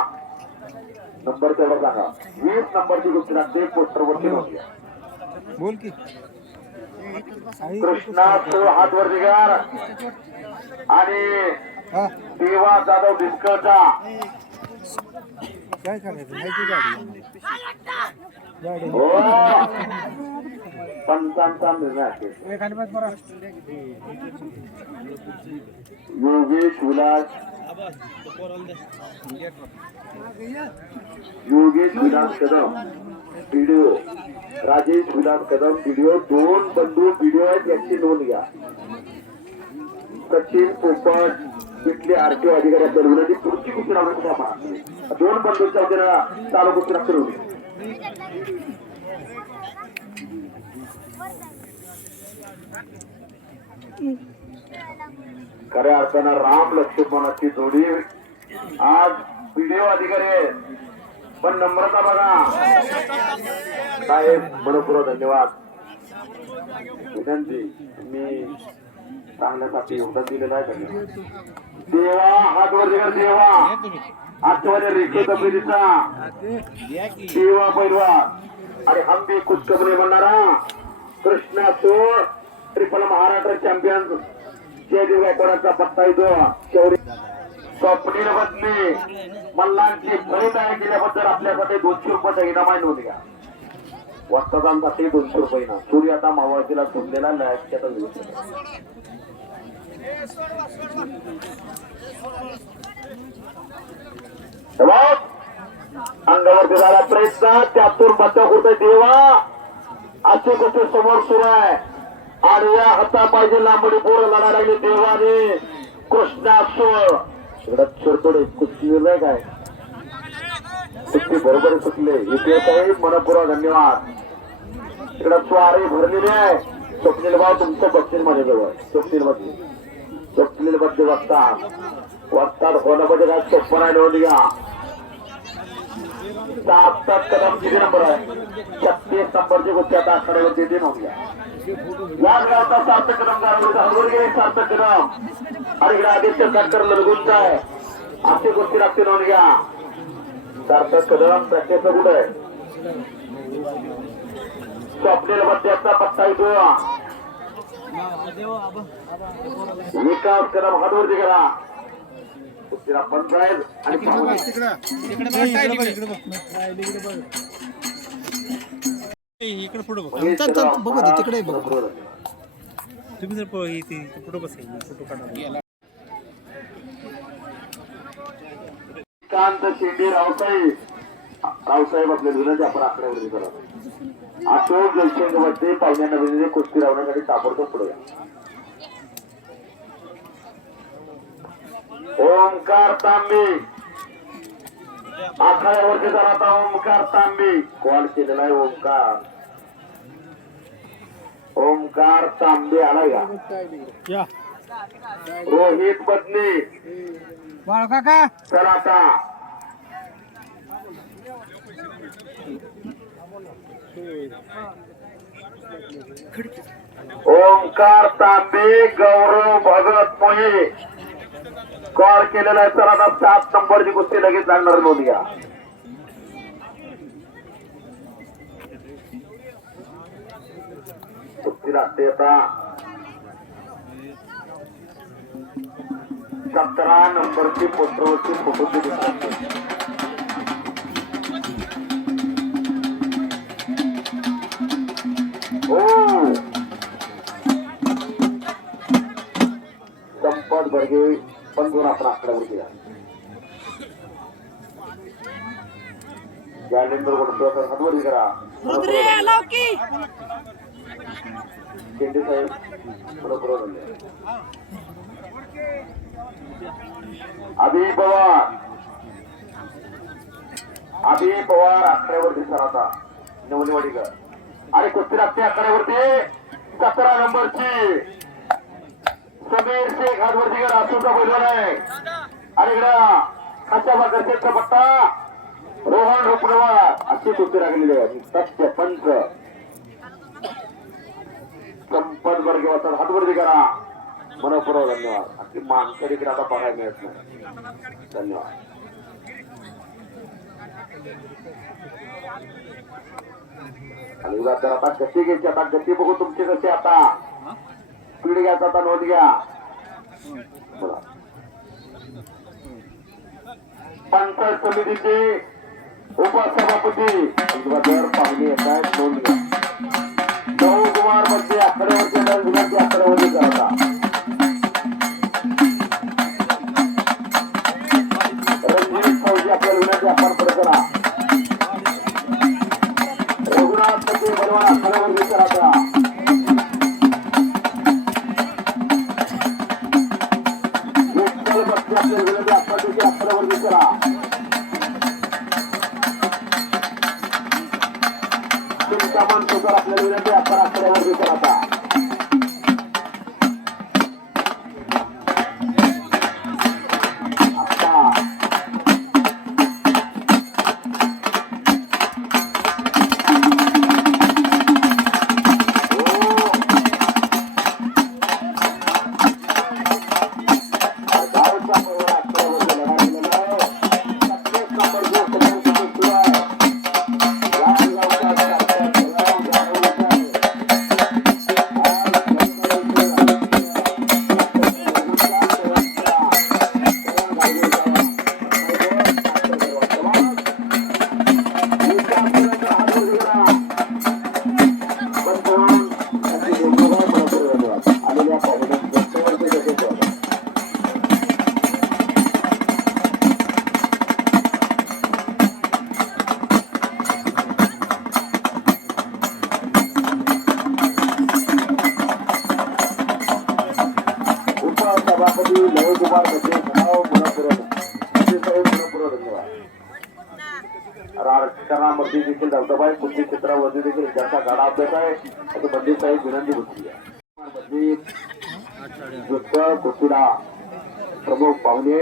नंबर तेवढा सांगा 20 नंबरची कुस्ती लागते पोस्टरवरती नोंदल्या बोल की कृष्णा हातवर दिगार आणि देवा जाधव डिस्कचा काय करायचं माहिती गाडी गाडी हो पंचांचा निर्णय आहे एक आणि पाच बरं योगेश विलास कदम व्हिडिओ राजेश विलास कदम व्हिडिओ दोन बंधू व्हिडिओ आहेत यांची नोंद घ्या सचिन पोपट तिथले आरटीओ अधिकाऱ्यांच्या विनंती पुढची कुस्ती लावण्याची दोन बंधूंच्या वतीला चालू कुस्ती लागते खऱ्या अर्थानं राम लक्ष्मणाची जोडी आज व्हिडिओ अधिकारी आहेत पण नम्रता बघा साहेब मनपूर्वक धन्यवाद विनंती मी चांगल्यासाठी योगदान दिलेलं आहे देवा हातवर दिगर देवा आजच्या रेखो तब्येतीचा देवा पैलवा आणि हंपी कुचकबने म्हणणारा कृष्णा सोळ ट्रिपल महाराष्ट्र चॅम्पियन जयदेव गायकवाडांचा पत्ता येतो शेवटी स्वप्नील बदले मल्लांची फलिताय केल्याबद्दल आपल्यासाठी 200 रुपयाचा इनाम आहे नोंद घ्या वस्तादांसाठी 200 रुपये ना सूर्य आता मावळतीला झुंबलेला लॅशच्या अंगावरती झाला प्रयत्न त्यातून बचाव होतोय देवा अशी गोष्ट समोर सुरू आहे आणि या हाता पाहिजे लांबडी पोर लढा लागली देवाने कृष्णा सोळ छोडतोडे कुस्ती नाही काय कुस्ती बरोबर सुटले इथे काही मनपूर्वक धन्यवाद इकडं स्वारी भरलेली आहे स्वप्नील भाव तुमचं बक्षीस मध्ये जवळ स्वप्नील मध्ये वाजतात होणं म्हणजे काय सोपं नाही नोंद घ्या 7 कदम किती नंबर आहे 36 नंबरची गोष्टी आता आखाड्यावरती येते नोंद घ्या याच गावचा 7 कदम गाडीचा हलवर घे 7 कदम आणि इकडे आदित्य साखर लडगुंचा आहे अशी गोष्टी लागते नोंद घ्या 7 कदम प्रत्येक कुठं आहे स्वप्नील मध्याचा पत्ता येतो विकास कदम हातवरती गेला कुस्तीला बंद राहील आणि इकडे पुढे बघू दे तिकडे बघू तुम्ही जर पुढे बसायला फोटो काढा कांत शेंडे रावसाहेब आपल्या विनंती आपण आकड्यावरती करा अशोक जयशंकरमध्ये पाहुण्यांना विनंती कुस्ती लावण्यासाठी ताबडतोब पुढे ओमकार तांबे आखाड्यावरती झाला आता ओमकार तांबे कॉल केलेला आहे ओमकार तांबे आलाय का रोहित बदने बाळ काका चला आता ओमकार तांबे गौरव भगत मोये कॉल केलेला आहे तर आता 7 नंबरची कुस्ती लगेच लागणार नोंद घ्या कुस्ती लागते आता 17 नंबरची पोस्टरवरची फोटोची दिसते हो मूर्ती ज्ञानेंद्र गोडसे हातवरती करा शेंडे साहेब बरोबर अभि पवार आकड्यावरती सर आता नवनीवाडीकर आणि कुस्ती लागते आकड्यावरती 17 नंबरची समीर शेख हातवरती करा असूचा बोलला आहे आणि इकडं खाच्या बागरचा पट्टा रोहन रुपनवार अशी कुस्ती लागलेली आहे सत्य पंच संपत वर्ग वाटत हातवरती करा मनपूर्वक धन्यवाद अगदी मानकरी इकडे आता बघायला मिळत नाही धन्यवाद आणि तर आता गती घ्यायची आता गती बघू तुमची कशी आता स्पीड घ्यायचा आता नोंद घ्या बोला पंचायत समितीचे उपसभापती पाहुणे येत आहेत नोंद घ्या कुमार मध्ये आकड्यावरती आकड्यावरती करता रणजित फौजी आपल्याला विनंती आपण पुढे करा रघुनाथ मध्ये बरोबर आकड्यावरती करता विठ्ठल मध्ये आपल्याला विनंती आपण देखील आकड्यावरती करा सामान सुद्धा आपल्याला विनंती आपण आकड्यावरती करता सभापती नवकुमार मध्ये राजकारणामध्ये देखील धबधबा कुस्ती क्षेत्रामध्ये देखील ज्यांचा गाडा अभ्यास आहे असं बंदी साहेब विनंती होती कुस्तीला प्रमुख पाहुणे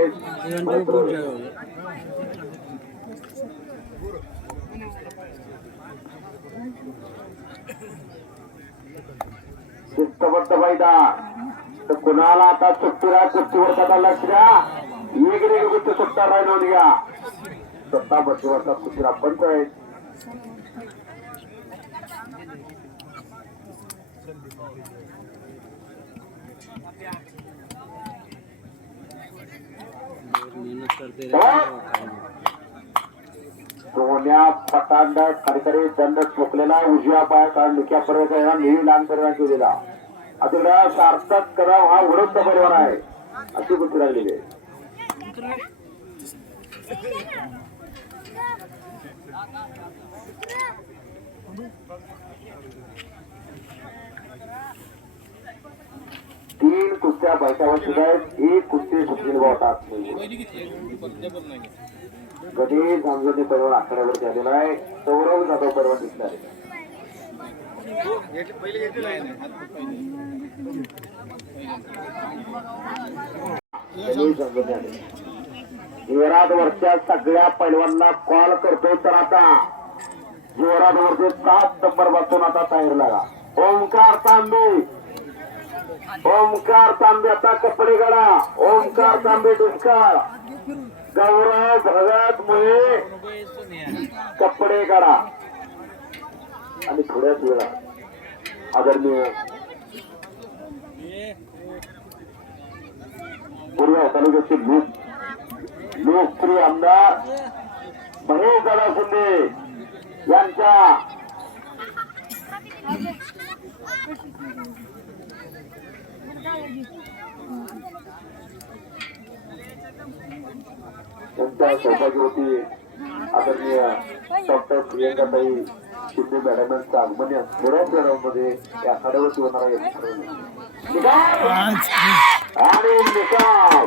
शिस्तबद्ध मैदान तर कुणाला आता सुट्टीला कुस्तीवर आता लक्ष द्या वेगवेगळी गोष्टी सुट्टा राहिलो घ्या सत्ता बसवता कुस्तीला पंच आहेत सोन्या पटांड कडकडे दंड ठोकलेला उजव्या पाया काढ लुक्यापर्यंत नेहमी लहान परिणाम केलेला आता सार्थक कराव हा वृत्त परिवार आहे अशी गोष्टी राहिलेली आहे तीन कुस्त्या बैठावर सुद्धा आहेत एक कुस्ती सुटलेली होतात कधी जामजोनी परिवार आखाड्यावर झालेला आहे सौरव जाधव परिवार दिसला आहे जोरादवरच्या सगळ्या पैलवांना कॉल करतोय तर आता जोरादवरचे 7 नंबर बसून आता तयार लागा ओमकार तांबे आता कपडे गडा ओमकार तांबे दुष्काळ गौरव भगत मुळे कपडे गडा आणि थोड्याच वेळा आदरणीय पूर्व तालुक्याचे लोकप्रिय आमदार महेश दादा शिंदे यांच्या त्यांच्या सौभाग्यवती आदरणीय डॉक्टर प्रियंकाताई शिंदे मॅडम यांचं आगमन या थोड्याच वेळामध्ये या आखाड्यावरती होणार आहे आणि निकाल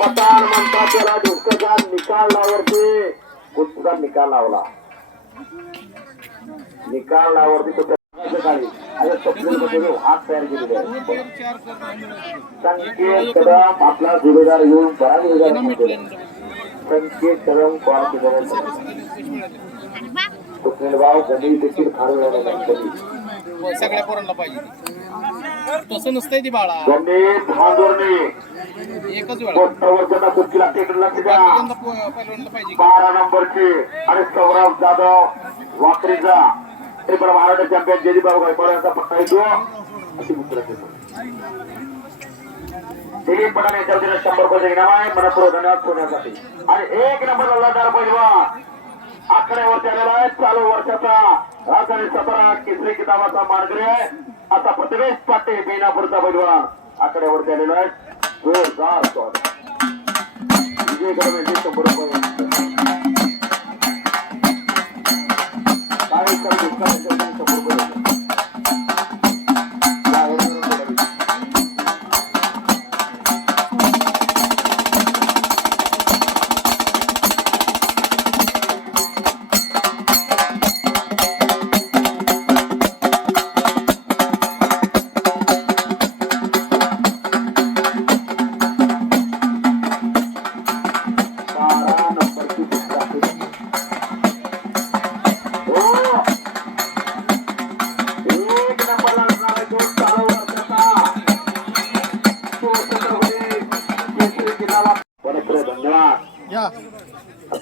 पतान म्हणतात त्याला दुसऱ्याचा निकाल लावरती कुठचा निकाल लावला निकाल लावरती तो सकाळी आणि सप्टेंबरमध्ये हात तयार केलेले आहे संकेत कदम आपला जोडीदार येऊन बराच जोडीदार संकेत कदम कॉल केलेला सुनील भाऊ गणेश देखील फार वेळा सगळ्या पोरांना पाहिजे तसं नसतंय ती बाळा गणेश हांदोरणे एकच वेळा कोट्टावरच्या कुर्तीला टेकला तिला पहिल्यांदा पाहिजे 12 नंबरची आणि सौरभ जाधव वाकरीचा ट्रिपल महाराष्ट्र चॅम्पियन जयदीपराव गायकवाड यांचा पट्टा येतो अशी मुद्रा दिलीप पठाण यांच्या वतीने 100 रुपये इनाम आहे मनपूर्वक धन्यवाद सोडण्यासाठी आणि 1 नंबर लढादार पैलवान आकड्यावरती आलेला आहे चालू वर्षाचा राजधानी सातारा केसरी किताबाचा मानकरी आहे आता प्रतिवेश पाटे बेनापूरचा पैलवान आकड्यावरती आलेला आहे जोरदार स्वागत विजय कदम यांचे 100 रुपये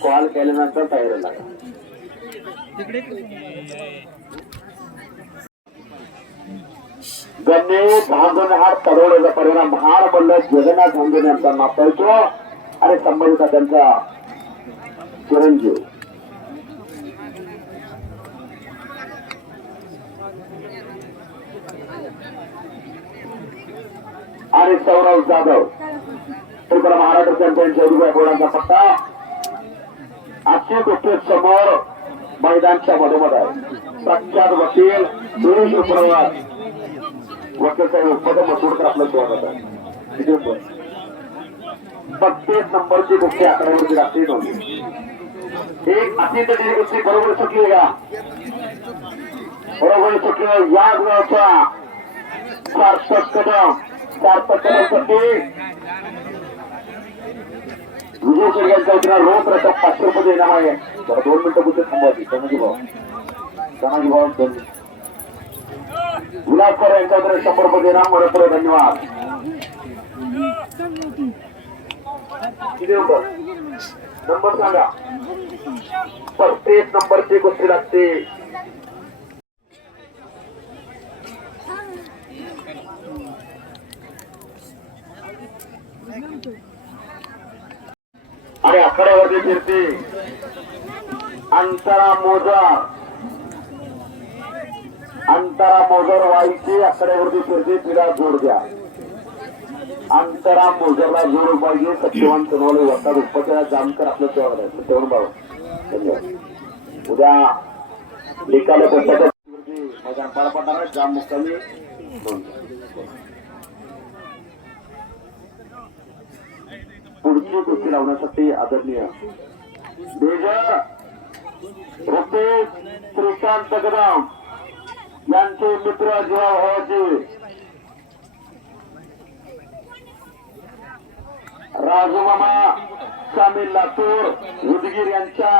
कॉल केल्यानंतर तयारी लागा गणेश धांदोने हा तडवण्याचा परिणाम महार बल्लभ जगन्नाथ धांदोने यांचा नापायचो आणि संबंधित त्यांचा चिरंजीव आणि सौरभ जाधव त्रिपुरा महाराष्ट्र चॅम्पियन जयदीपराव गायकवाडांचा पट्टा आजच्या गोष्टीत समोर मैदानच्या मधोमध आहे प्रख्यात वकील सुरेश उपरवार वकील साहेब उत्पादन मसूडकर आपलं स्वागत आहे 32 नंबरची गोष्टी आकड्यावरती रात्री नव्हती एक अत्यंत दिली गोष्टी बरोबर सुटली का बरोबर सुटली या गुणाचा सार्थक कदम साठी विजय शेडग्यांच्या वतीनं रोख रक्कम 500 रुपये इनाम आहे 2 मिनिटं कुठे थांबवायची धनाजी भाऊ विलासकर यांच्या वतीनं 100 रुपये इनाम मनपूर्वक धन्यवाद किती नंबर सांगा 35 नंबरची कुस्ती लागते आणि आखाड्यावरती फिरते अंतरा मोजर वाईची आखाड्यावरती फिरते तिला जोड द्या अंतरा मोजरला जोड पाहिजे सत्यवान सोनवाले वरता उपत्याला जामकर आपलं सेवा आहे सत्यवान भाऊ धन्यवाद उद्या निकाल मैदान पार पडणार आहे जाम मुक्कामी पुढची कुस्ती लावण्यासाठी आदरणीय मेजर रुपेश श्रीकांत कदम यांचे मित्र जीवाभावाचे राजूमामा सामील लातूर उदगीर यांच्या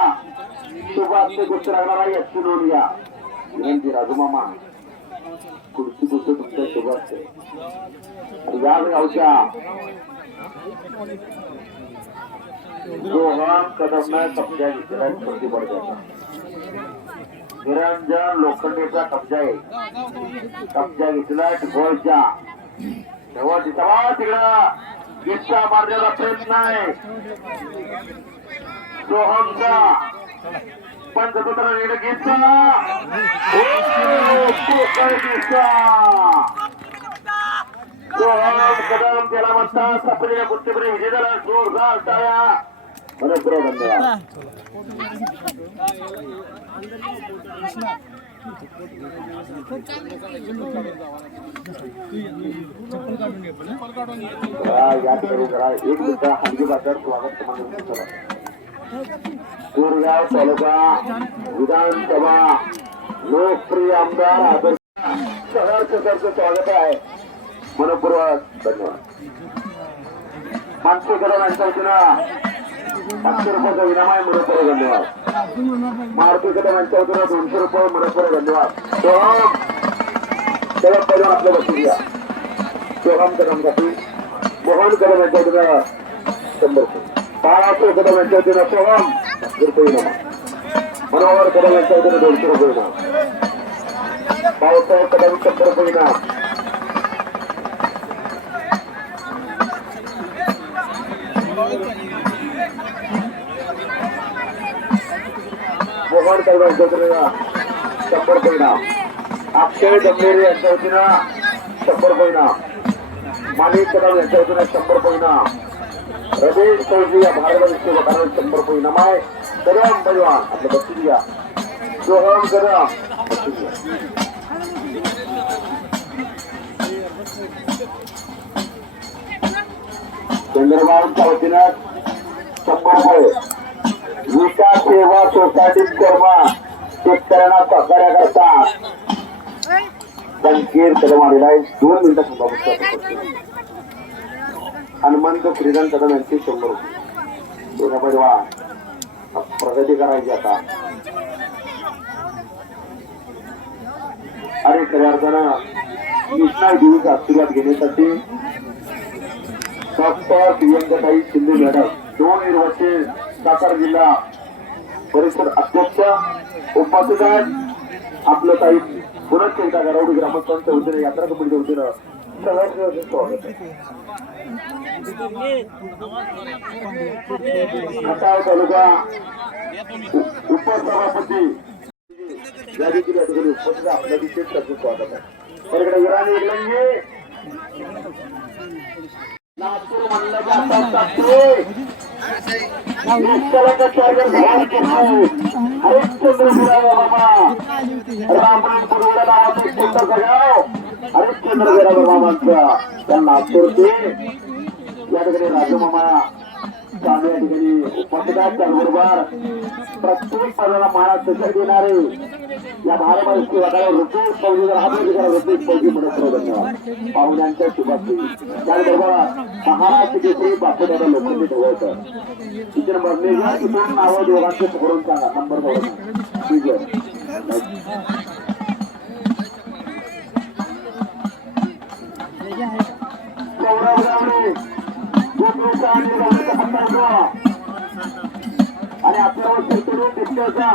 शुभार्थे कुस्ती लागणार आहे याची नोंद घ्या विनंती राजूमामा पुढची कुस्ती तुमच्या शुभार्थे आणि याच गावच्या रोहन कदमने कब्जा घेतलेला स्पर्धी वर्गाचा निरंजन लोखंडेचा कब्जा आहे कब्जा घेतला गोलच्या तेव्हा तिकडं गिट्टा मारण्याचा प्रयत्न आहे सोहमचा पंचतंत्र निर्गीचा कदम त्याला म्हणतात सप्रिय कुस्तीप्रिय विजेत्याला जोरदार टाळ्या. मनपूर्वक धन्यवाद. या ठिकाणी जरा एक मुद्दा हलगी बाजार स्वागत कोरगाव तालुका विधानसभा लोकप्रिय आमदार आदर्श सहर्ष स्वागत आहे. मनपूर्वक धन्यवाद. मानसी कदम यांच्या वतीनं 500 रुपयाचा इनाम मनपूर्वक धन्यवाद. मारुती कदम यांच्या वतीनं 200 रुपये मनपूर्वक धन्यवाद. सोहम पहिला आपलं बसून घ्या. सोहम कदमसाठी मोहन कदम यांच्या वतीनं 100 रुपये. बाळासाहेब कदम यांच्या वतीनं सोहम रुपये इनाम. मनोहर कदम यांच्या वतीनं 200 रुपये इनाम. बाळासाहेब कदम 100 रुपये इनाम. मोहन कदम यांच्या वतीनं 100 रुपये इनाम. अक्षय गंभीर यांच्या वतीनं 100 रुपये इनाम. माणिक कदम यांच्या वतीनं 100 रुपये इनाम. रमेश चौधरी या भारत विश्वकारांना 100 रुपये इनाम आहे. कदम पैलवान आपलं बक्षीस घ्या. सोहम कदम बक्षीस घ्या. चंद्रबाबूंच्या वतीनं 100 रुपये. विकास सेवा सोसायटी कर्मा शेतकऱ्यांना सहकार्य करतात. संकेत कदम आलेला आहे. 2 मिनिटं सुद्धा हनुमंत श्रीधन कदम यांची 100 रुपये. दोन्ही पैलवान प्रगती करायची आता. आणि खऱ्या अर्थानं कृष्णा देवीचा आशीर्वाद घेण्यासाठी डॉक्टर प्रियंकाताई शिंदे मॅडम 2 निर्वाचित सातारा जिल्हा परिषद अध्यक्ष उपस्थित आहेत. आपलं काही पुनश्च एकदा गरवडी ग्रामस्थांच्या वतीने यात्रा कमिटीच्या वतीनं सहर्ष स्वागत आहे. खटाव तालुका उपसभापती या देखील या ठिकाणी उपस्थित आपलं विशेष स्वागत आहे. पलीकडे विराणी इकडे नागपूर म्हणलं जातात हरिश्चंद्र हरिश्चंद्र मामांचा त्या नागपूरचे या ठिकाणी राजमामा स्वामी या ठिकाणी उपस्थित आहेत. त्याचबरोबर प्रत्येक पदाला मानाचं देणारे या भारत ऋतुज फौजी ऋतुज फौजी म्हणून धन्यवाद. पाहुण्यांच्या शुभार्थी त्याचबरोबर महाराष्ट्र केसरी बापूदादा लोखंडे ढवळकर तिथे नंबर इथून नावं दोघांचे पकडून सांगा. नंबर सौरभ गावडे आणि आपल्यावर शेतकरी पिक्चरचा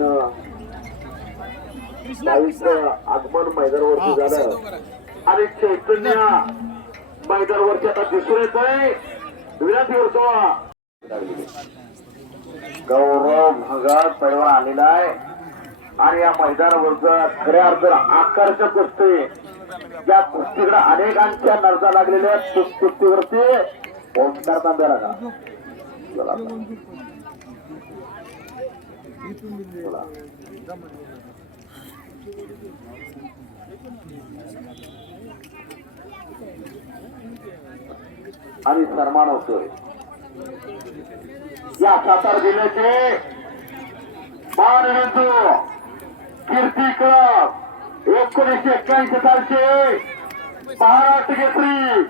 पद्धतीनं बाईचं आगमन मैदानावरती झालं आणि चैतन्य मैदानावरती आता दिसून येत आहे. विनंती करतो गौरव भागात पैलवान आलेला आहे आणि या मैदानावरचा खऱ्या अर्थानं आकर्षक कुस्ती, या कुस्तीकडे अनेकांच्या नजरा लागलेल्या कुस्तीवरती ओंकार तांब्याला का चला चला आणि सन्मान होतोय या सातारा जिल्ह्याचे माननीय कीर्ती क्लब 1981 सालचे महाराष्ट्र केसरी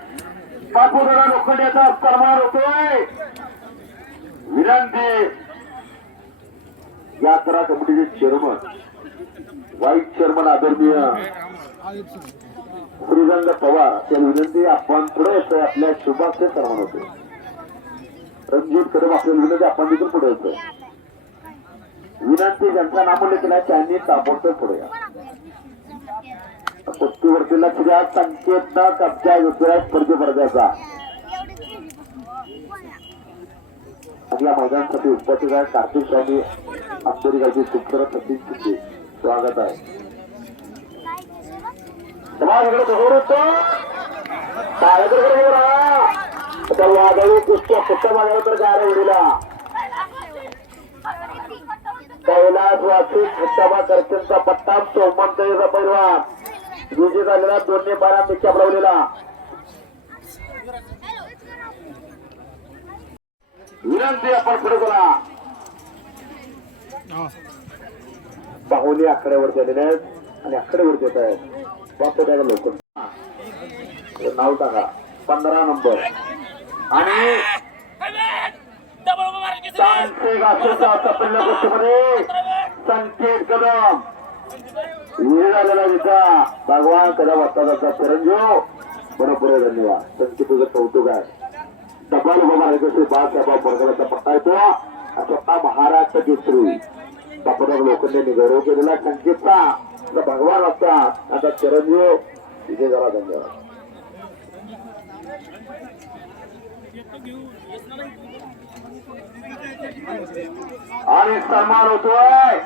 बापूदादा लोखंडेचा सन्मान होतोय. विनंती यात्रा कमिटीचे चेअरमन व्हाईस चेअरमन आदरणीय श्रीरंग पवार त्या विनंती आपण पुढे येतोय. आपल्या शुभाचे सन्मान होते. रणजित कदम आपल्याला विनंती आपण देखील पुढे येतोय. विनंती ज्यांचा नाम उल्लेख केला त्यांनी ताबडतोब पुढे या. कुस्तीवरती लक्ष द्या. संकेत न कब्जा दुसऱ्या स्पर्धेचा आणि या मैदानासाठी उपस्थित आहे कार्तिक स्वामी आंबेडकरची सुंदर सतीश शिंदे. स्वागत आहे. वादळी कुस्त्या कुस्त्या मागायला तर गाड्या उडीला कैलासवासी खट्टाबा करतेचा पट्टा सोमंतचा पैलवान विजय झालेला 2-12 निश्चय लावलेला. विनंती आपण पुढे बोला. बाहुली आकड्यावरती आलेले आहेत आणि आकड्यावरती येत आहेत. बापू द्या लोक नाव टाका 15 नंबर आणि पहिल्या गोष्टीमध्ये संकेत कदम विजय झालेला तिचा भगवान कदम असतानाचा चिरंजीव बरोबर. धन्यवाद. संकेत तुझं कौतुक आहे. डबल बाबा बाळासाहेब वर्गाचा पट्टा येतो. स्वतः महाराष्ट्र केसरी बापूराव लोखंडेंनी गौरव केलेला संकेतचा भगवान असतात आता चिरंजीव विजय झाला. धन्यवाद. आणि सन्मान होतोय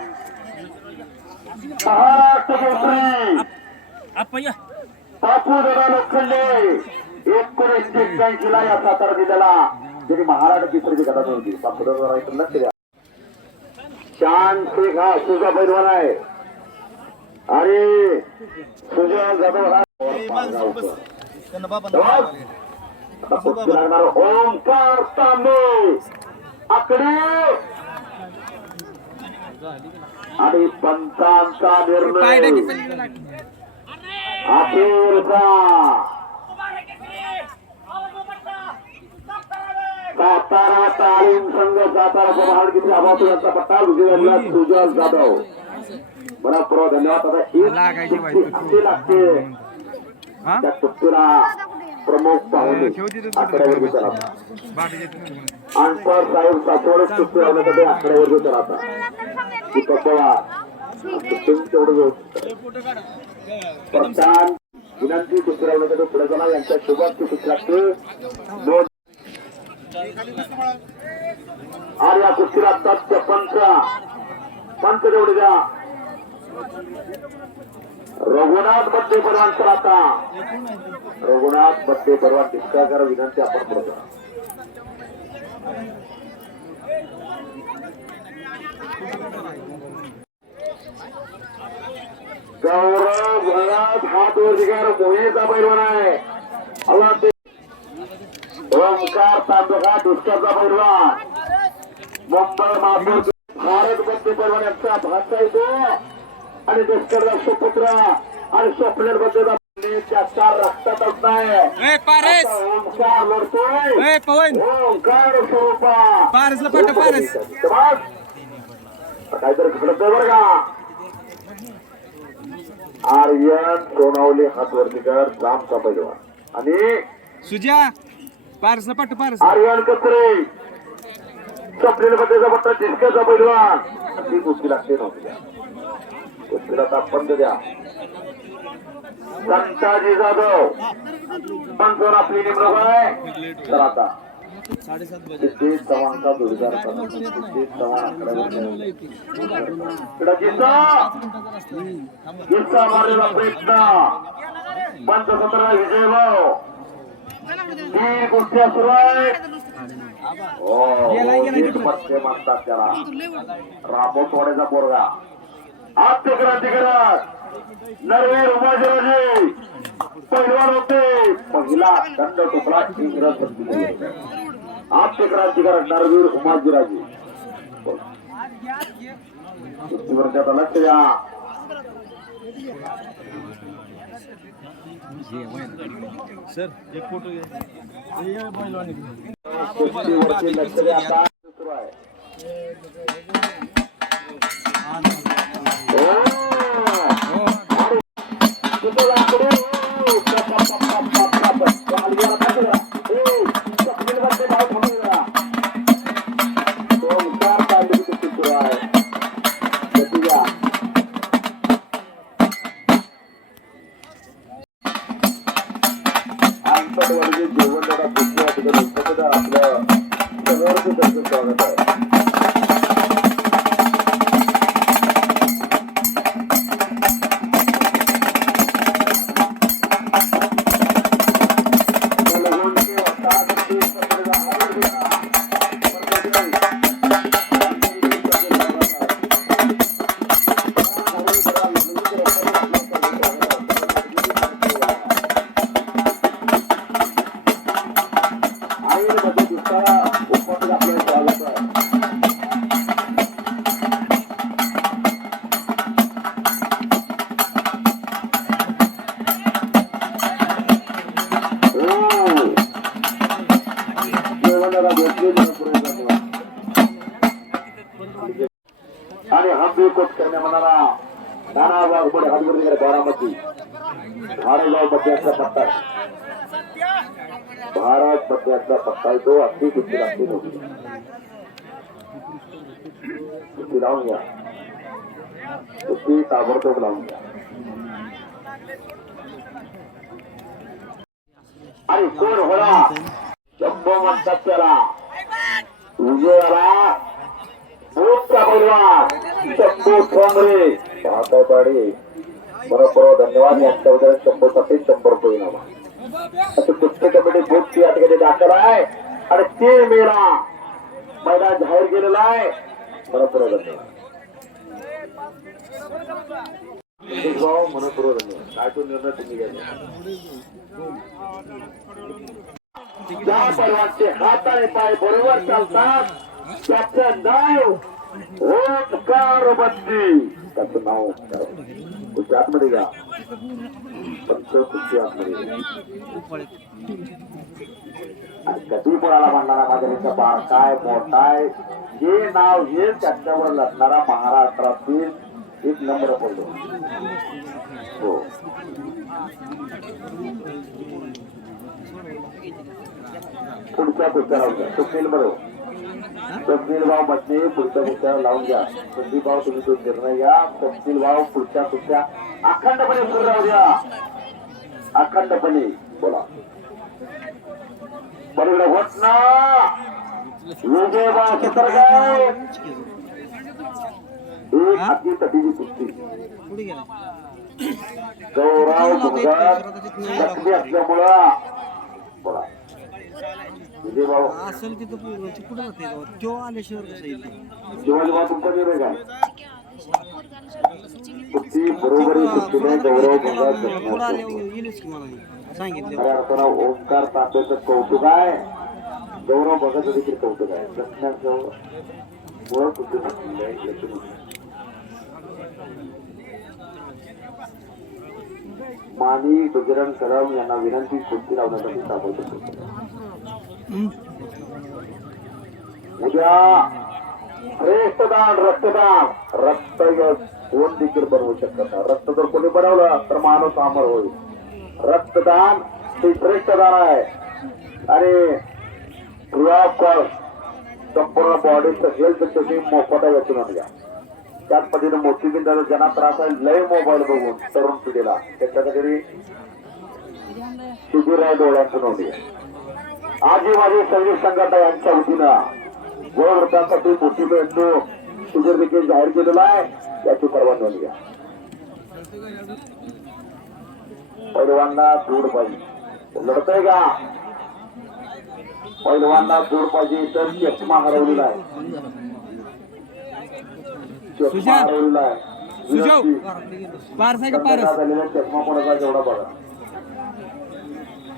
महाराष्ट्र केसरी बापूदादा लोखंडे 1981 ला या सातारा जिल्ह्याला ज्यांनी महाराष्ट्र केसरी गदा होती. बापूदादा लक्ष द्या. शान शेख हा सुजा पैलवान आहे आणि सुजा जाधव हा लागणार. ओंकार तांबे आकडे आणि पंचांचा निर्णय अखेरचा सातारा तालीम संघ साताराचा महाराष्ट्र आबातून यांचा पट्टा विजय झालेला सुजल जाधव. बरोबर. धन्यवाद. आता लागते त्या कुस्तीला प्रमुख पाहुणे आकड्यावर चला. अनपर साहेब सातवडच कुस्ती लावण्यासाठी आकड्यावर चला. तेवढं प्रधान विनंती कुस्ती लावण्यासाठी पुढे चला. यांच्या शुभाची कुस्ती लागते. आणि या कुस्तीला असतात पंच तेवढे द्या. रघुनाथ बड्डे परवान आता रघुनाथ बड्डे परवान निष्काकर विनंती आपण करतो. गौरव घरात हात वरतीकार मोहेचा पैलवान आहे. ओंकार तांबेका दुसऱ्याचा पैलवान मुंबई महापौर भारत बड्डे परवान यांचा भाषा येतो आणि दुष्कर सुपुत्र आणि स्वप्नेर बद्दल त्याचा रक्तातच नाही. ओंकार लढतोय. ओंकार स्वरूपा काहीतरी घडतंय बरं का. आर्यन सोनावली हातवर्तीकर जामचा पैलवान आणि सुजा पारस पाठ पारस आर्यन कचरे स्वप्नेर बद्दलचा पट्टा जिंकाचा पैलवान ती कुस्ती लागते नव्हती कुस्तीला तापंद द्या संताजी जाधव पंचवर आपली नेमणूक आहे तर आता 7:30 चव्हाण का जोडीदार चव्हाण गिस्सा मारलेला प्रयत्न 5-17 विजय भाऊ ही कुस्त्या सुरू आहेत म्हणतात त्याला रामोसवाड्याचा पोरगा आज ते क्रांती करत नरवीर उमाजीराजे पहिलवान होते पहिला दंड टुकला आज ते क्रांती करत नरवीर उमाजीराजे वर्षाचा लक्ष द्या सर एक फोटो कुस्तीवरती लक्ष द्या आता सुरू आहे आणि हंबी कोट करण्या म्हणाला नाना वाघबडे हातवरती बारामती भारतगाव मध्याचा पट्टा भारत मध्याचा पट्टा आहे तो अगदी कुस्ती लागते कुस्ती लावून घ्या कुस्ती ताबडतोब लावून घ्या आणि कोण होला शंभो म्हणतात त्याला विजयाला मोठा पैलवान शंभू ठोंबरे पाहतापाडी बरोबर धन्यवाद यांच्या वगैरे 100 रुपये नामा अशी कुस्ती कमिटी बोटची या ठिकाणी दाखल आहे आणि 3 मेला मैदान जाहीर केलेला आहे बरोबर धन्यवाद मनपूर्वक धन्यवाद काय तो निर्णय तुम्ही घ्यायचा ज्या पैलवानचे हात आणि पाय बरोबर चालतात त्याचं नाव ओंकार बंदी त्याचं नाव कुस्ती आतमध्ये घ्या कुस्ती आतमध्ये आणि कधी कोणाला म्हणणारा माझ्या बाळ काय मोठाय हे नाव हे त्याच्यावर लढणारा महाराष्ट्रातील 1 नंबर पडलो हो पुढच्या कुस्त्या लावून घ्या स्वप्नील बरोबर स्वप्नील भाव मध्ये पुढच्या कुस्त्या लावून घ्या संदीप भाव तुम्ही तो निर्णय घ्या स्वप्नील भाव पुढच्या कुस्त्या अखंडपणे सुरू राहू द्या अखंडपणे बोला बरोबर होत ना विजय भाव सतर्क आहे एक अति तटीची कुस्ती गौरव भुंगार जखमी असल्यामुळं बोला विजय भाऊ असेल की तो कुठं जाते तो आल्याशिवाय कसं येईल शिवाजी भाऊ तुमचा निर्णय काय कुस्ती बरोबरी कुस्तीने गौरव भुंगार येईलच की मला सांगितलं खऱ्या अर्थानं ओंकार तांबेचं कौतुक आहे गौरव भंगाचं देखील कौतुक आहे जखम्याचं मुळं कुस्ती मानी बजरंग कदम यांना विनंती कुस्ती लावण्यासाठी ताबडतोब उद्या श्रेष्ठदान रक्तदान रक्त कोण देखील बनवू शकत रक्त जर कोणी बनवलं तर माणूस अमर होईल रक्तदान हे श्रेष्ठदान आहे आणि फ्री ऑफ कॉस्ट संपूर्ण बॉडीचं हेल्थ तुम्ही मोफत आहे याची नोंद घ्या त्याच पद्धतीने मोतीबिंदाला ज्यांना त्रास आहे लय मोबाईल बघून तरुण पिढीला त्याच्याकडे शिबिर आहे डोळ्यांचं नोंदी. आजी माझी सैनिक संघटना यांच्या वतीनं वयोवृद्धांसाठी मोठी भेटतो शिबिर देखील जाहीर केलेला आहे. याची परवा नोंद घ्या. पैलवांना दूर पाहिजे लढतोय का पैलवांना दूर पाहिजे तर चष्मा हरवलेला आहे. चष्मा हरवलेला आहे. झालेला चष्मा कोणाचा जेवढा बघा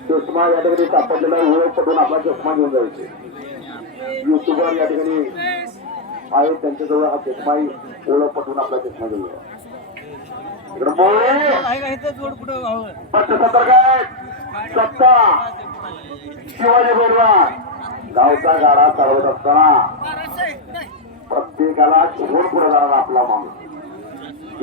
चष्मा या ठिकाणी सापडलेला ओळख पटून आपला चष्मा घेऊन जायचे. युट्यूबर या ठिकाणी आहेत त्यांच्याजवळ हा चष्माही ओळख पटून आपला चष्मा घेऊन जावा. शिवाजी बरोबर गावचा गाडा चालवत असताना प्रत्येकाला घेऊन पुढे जाणार आपला माणूस.